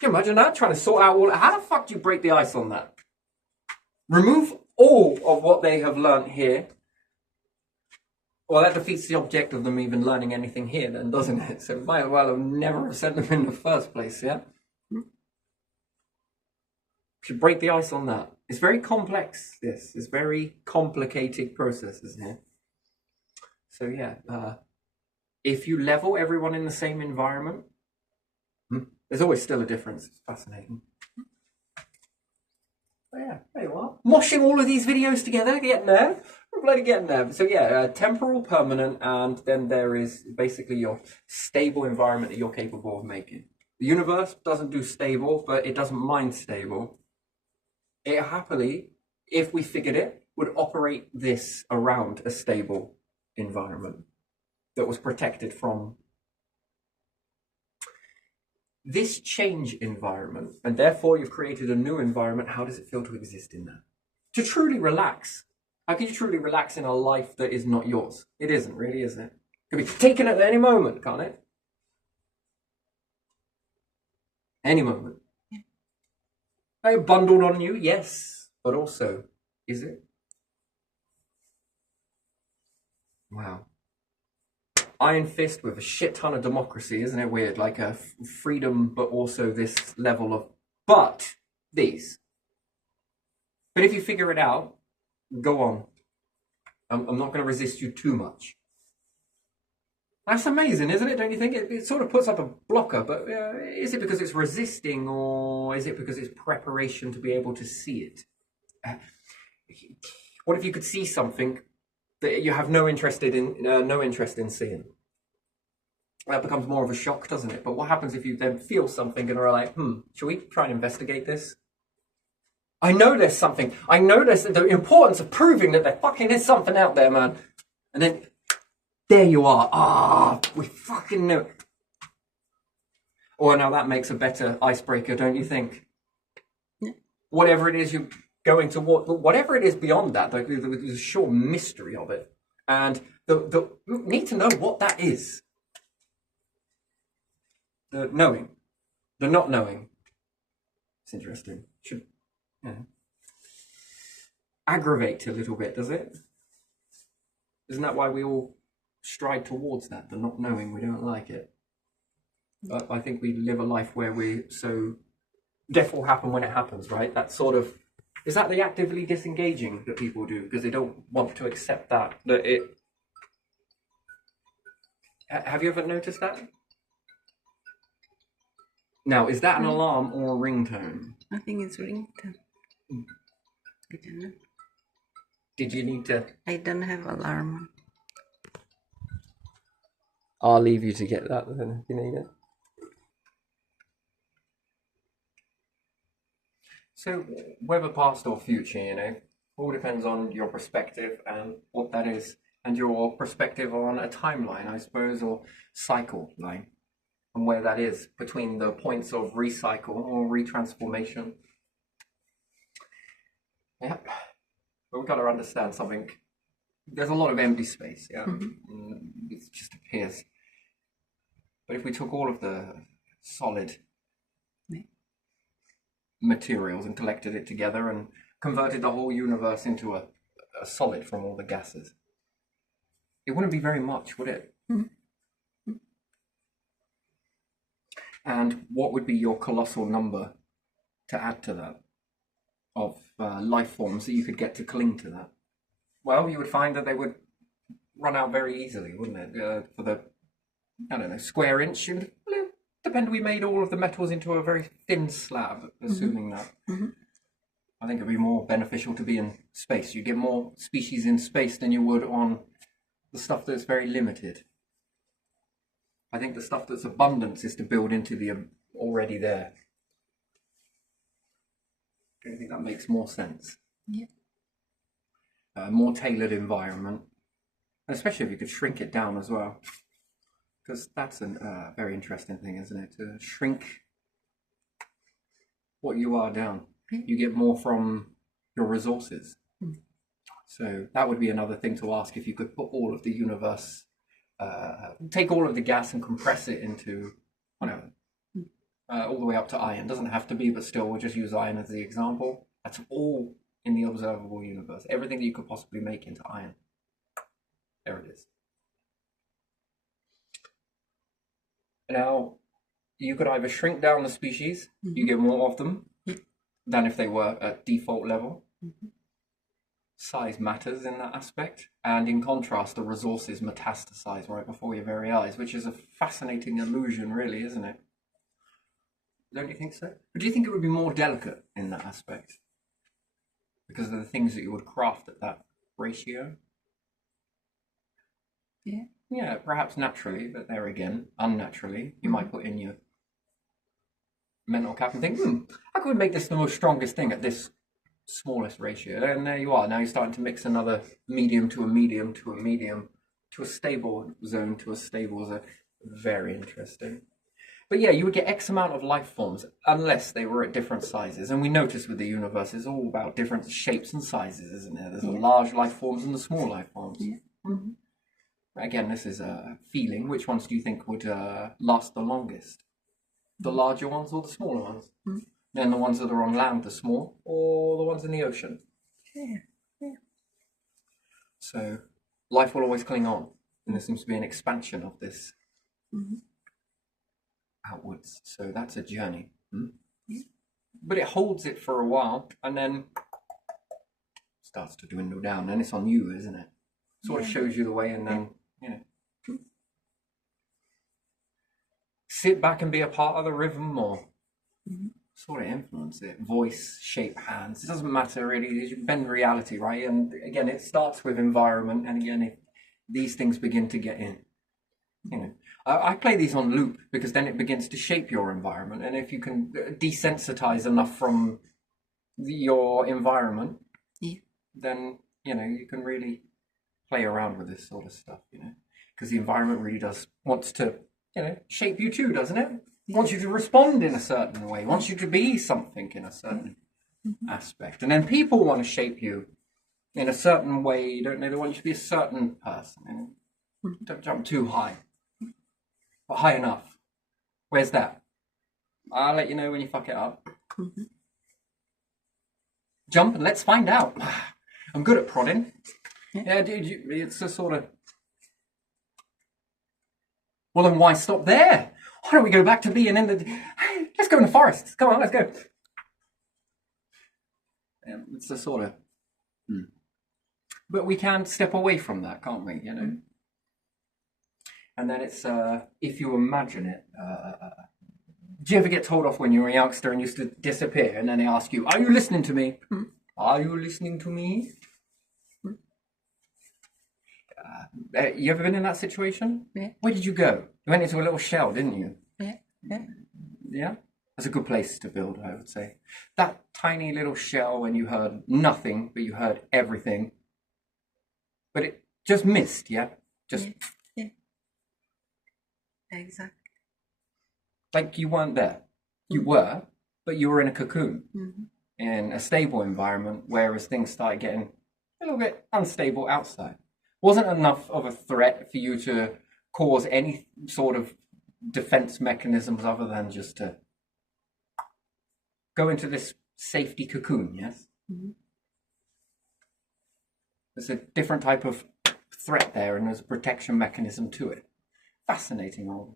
Can you imagine that? Trying to sort out all... How the fuck do you break the ice on that? Remove all of what they have learnt here. Well, that defeats the object of them even learning anything here then, doesn't it? So might as well have never have sent them in the first place, yeah? Should break the ice on that. It's very complex, this. It's very complicated processes here. So yeah, if you level everyone in the same environment, there's always still a difference. It's fascinating. But yeah, there you are. Moshing all of these videos together, getting there. We're bloody getting there. So yeah, temporal, permanent, and then there is basically your stable environment that you're capable of making. The universe doesn't do stable, but it doesn't mind stable. It happily, if we figured it, would operate this around a stable environment that was protected from this change environment, and therefore you've created a new environment. How does it feel to exist in that? To truly relax. How can you truly relax in a life that is not yours? It isn't really, is it? It could be taken at any moment, can't it? Any moment. Are you bundled on you? Yes. But also, is it? Wow. Iron fist with a shit ton of democracy, isn't it weird? Like a freedom, but also this level of, but these. But if you figure it out, go on. I'm not going to resist you too much. That's amazing, isn't it? Don't you think? It sort of puts up a blocker, but is it because it's resisting, or is it because it's preparation to be able to see it? What if you could see something that you have no interest in seeing? That becomes more of a shock, doesn't it? But what happens if you then feel something and are like, should we try and investigate this? I know there's something. I know there's the importance of proving that there fucking is something out there, man. And then there you are. We fucking knew it. Or now that makes a better icebreaker, don't you think? Yeah. Whatever it is you're going toward, whatever it is beyond that, there's a sure mystery of it. And you need to know what that is. The knowing. The not knowing. It's interesting. Should aggravate a little bit, does it? Isn't that why we all stride towards that, the not knowing? We don't like it. But I think we live a life where death will happen when it happens, right? That sort of, is that the actively disengaging that people do because they don't want to accept that it. Have you ever noticed that? Now, is that an alarm or a ringtone? I think it's ringtone. I don't know. Did you need to? I don't have alarm. I'll leave you to get that then if you need it. So, whether past or future, all depends on your perspective and what that is, and your perspective on a timeline, I suppose, or cycle line, and where that is between the points of recycle or retransformation. Yep. But we've got to understand something. There's a lot of empty space, yeah. It just appears. But if we took all of the solid materials and collected it together and converted the whole universe into a solid from all the gases, it wouldn't be very much, would it? And what would be your colossal number to add to that of life forms that you could get to cling to that? Well, you would find that they would run out very easily, wouldn't it? For the, I don't know, square inch, it would depend. We made all of the metals into a very thin slab, assuming that. I think it would be more beneficial to be in space. You get more species in space than you would on the stuff that's very limited. I think the stuff that's abundance is to build into the already there. Do you think that makes more sense? Yeah. More tailored environment, especially if you could shrink it down as well, because that's a very interesting thing, isn't it? To shrink what you are down, you get more from your resources. So that would be another thing to ask: if you could put all of the universe, take all of the gas and compress it into, whatever, all the way up to iron. Doesn't have to be, but still, we'll just use iron as the example. That's all in the observable universe. Everything that you could possibly make into iron. There it is. Now, you could either shrink down the species, you get more of them, than if they were at default level. Size matters in that aspect. And in contrast, the resources metastasize right before your very eyes, which is a fascinating illusion, really, isn't it? Don't you think so? But do you think it would be more delicate in that aspect? Because of the things that you would craft at that ratio? Yeah. Yeah, perhaps naturally, but there again, unnaturally, you might put in your mental cap and think, how could we make this the most strongest thing at this smallest ratio? And there you are. Now you're starting to mix another medium to a medium to a medium to a stable zone to a stable zone. Very interesting. But yeah, you would get X amount of life forms unless they were at different sizes. And we notice with the universe, it's all about different shapes and sizes, isn't it? There's the large life forms and the small life forms. Yeah. Again, this is a feeling. Which ones do you think would last the longest? The larger ones or the smaller ones? Then the ones that are on land, the small, or the ones in the ocean? Yeah. So life will always cling on. And there seems to be an expansion of this outwards. So that's a journey. But it holds it for a while and then starts to dwindle down. And it's on you, isn't it? Sort of shows you the way and then, sit back and be a part of the rhythm or sort of influence it. Voice, shape, hands. It doesn't matter really. You bend reality, right? And again, it starts with environment. And again, if these things begin to get in, I play these on loop because then it begins to shape your environment. And if you can desensitize enough from your environment, then, you can really play around with this sort of stuff, because the environment really wants to, shape you too, doesn't it? Wants you to respond in a certain way, wants you to be something in a certain aspect. And then people want to shape you in a certain way, don't they? They want you to be a certain person. Don't jump too high, but high enough. Where's that? I'll let you know when you fuck it up. Jump and let's find out. I'm good at prodding. Yeah, dude, it's a sort of... Well, then why stop there? Why don't we go back to being in the... Hey, let's go in the forest. Come on, let's go. It's a sort of... But we can step away from that, can't we, And then it's, if you imagine it, Do you ever get told off when you were a youngster and used to disappear, and then they ask you, "Are you listening to me? Are you listening to me?" You ever been in that situation? Yeah. Where did you go? You went into a little shell, didn't you? Yeah. Yeah. Yeah? That's a good place to build, I would say. That tiny little shell when you heard nothing, but you heard everything. But it just missed, yeah? Just Yeah. Exactly. like you weren't there. You were, but you were in a cocoon, Mm-hmm. in a stable environment, whereas things started getting a little bit unstable outside. Wasn't enough of a threat for you to cause any sort of defense mechanisms other than just to go into this safety cocoon, yes? Mm-hmm. There's a different type of threat there, and there's a protection mechanism to it. Fascinating.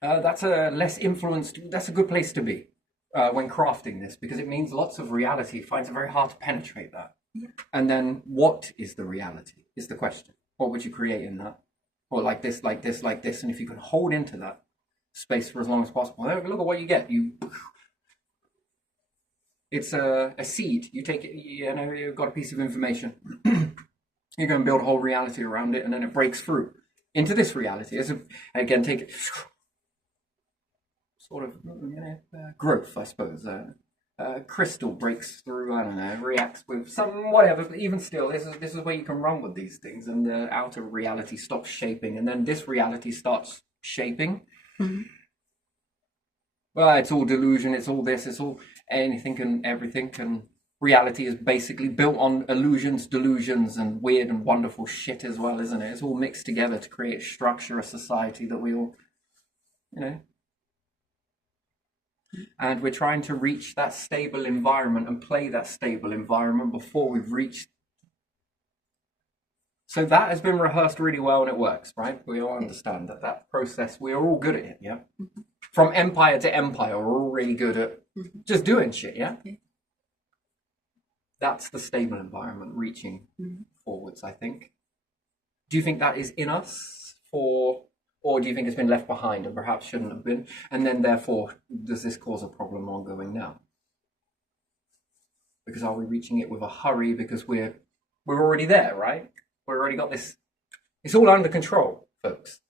That's a less influenced, that's a good place to be when crafting this, because it means lots of reality finds it very hard to penetrate that. Yeah. And then what is the reality is the question. What would you create in that? Or like this, like this, like this. And if you can hold into that space for as long as possible, look at what you get. It's a seed. You take it, you know, you've got a piece of information. You're going to build a whole reality around it, and then it breaks through into this reality. Again, take it sort of growth, I suppose. Crystal breaks through, I don't know, reacts with some whatever, but even still, this is where you can run with these things, and the outer reality stops shaping, and then this reality starts shaping. Mm-hmm. Well, it's all delusion, it's all this, it's all anything and everything, and reality is basically built on illusions, delusions, and weird and wonderful shit as well, isn't it? It's all mixed together to create a structure, a society that we all, you know. And we're trying to reach that stable environment and play that stable environment before we've reached. So that has been rehearsed really well, and it works, right? We all understand that process, we are all good at it, yeah? Mm-hmm. From empire to empire, we're all really good at just doing shit, yeah? That's the stable environment, reaching forwards, I think. Do you think that is in us, or do you think it's been left behind and perhaps shouldn't have been? And then, therefore, does this cause a problem ongoing now? Because are we reaching it with a hurry because we're already there, right? We've already got this. It's all under control, folks.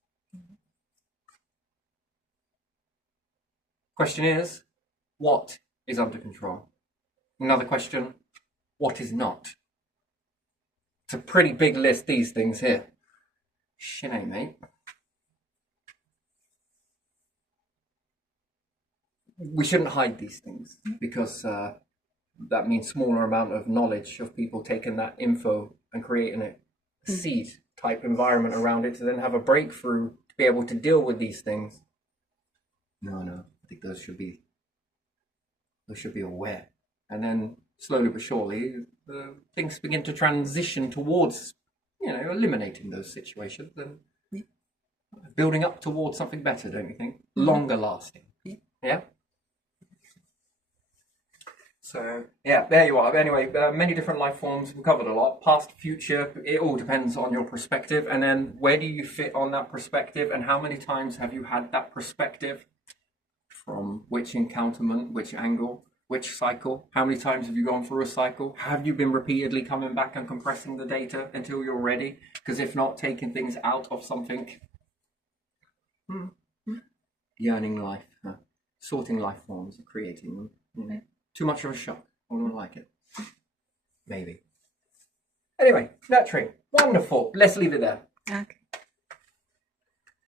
Question is, what is under control? Another question, what is not? It's a pretty big list, these things here. Shit, eh, mate? We shouldn't hide these things, because that means smaller amount of knowledge of people taking that info and creating a seed type environment around it to then have a breakthrough to be able to deal with these things. No, I think those should be aware, and then slowly but surely things begin to transition towards, you know, eliminating those situations and building up towards something better, don't you think? Longer lasting. Yeah. So yeah, there you are. Anyway, many different life forms. We covered a lot. Past, future. It all depends on your perspective, and then where do you fit on that perspective, and how many times have you had that perspective? From which encounterment, which angle, which cycle? How many times have you gone through a cycle? Have you been repeatedly coming back and compressing the data until you're ready? Because if not, taking things out of something. Yearning life, sorting life forms, creating them. Too much of a shock. I don't like it. Maybe. Anyway, nurturing. Wonderful. Let's leave it there. Okay.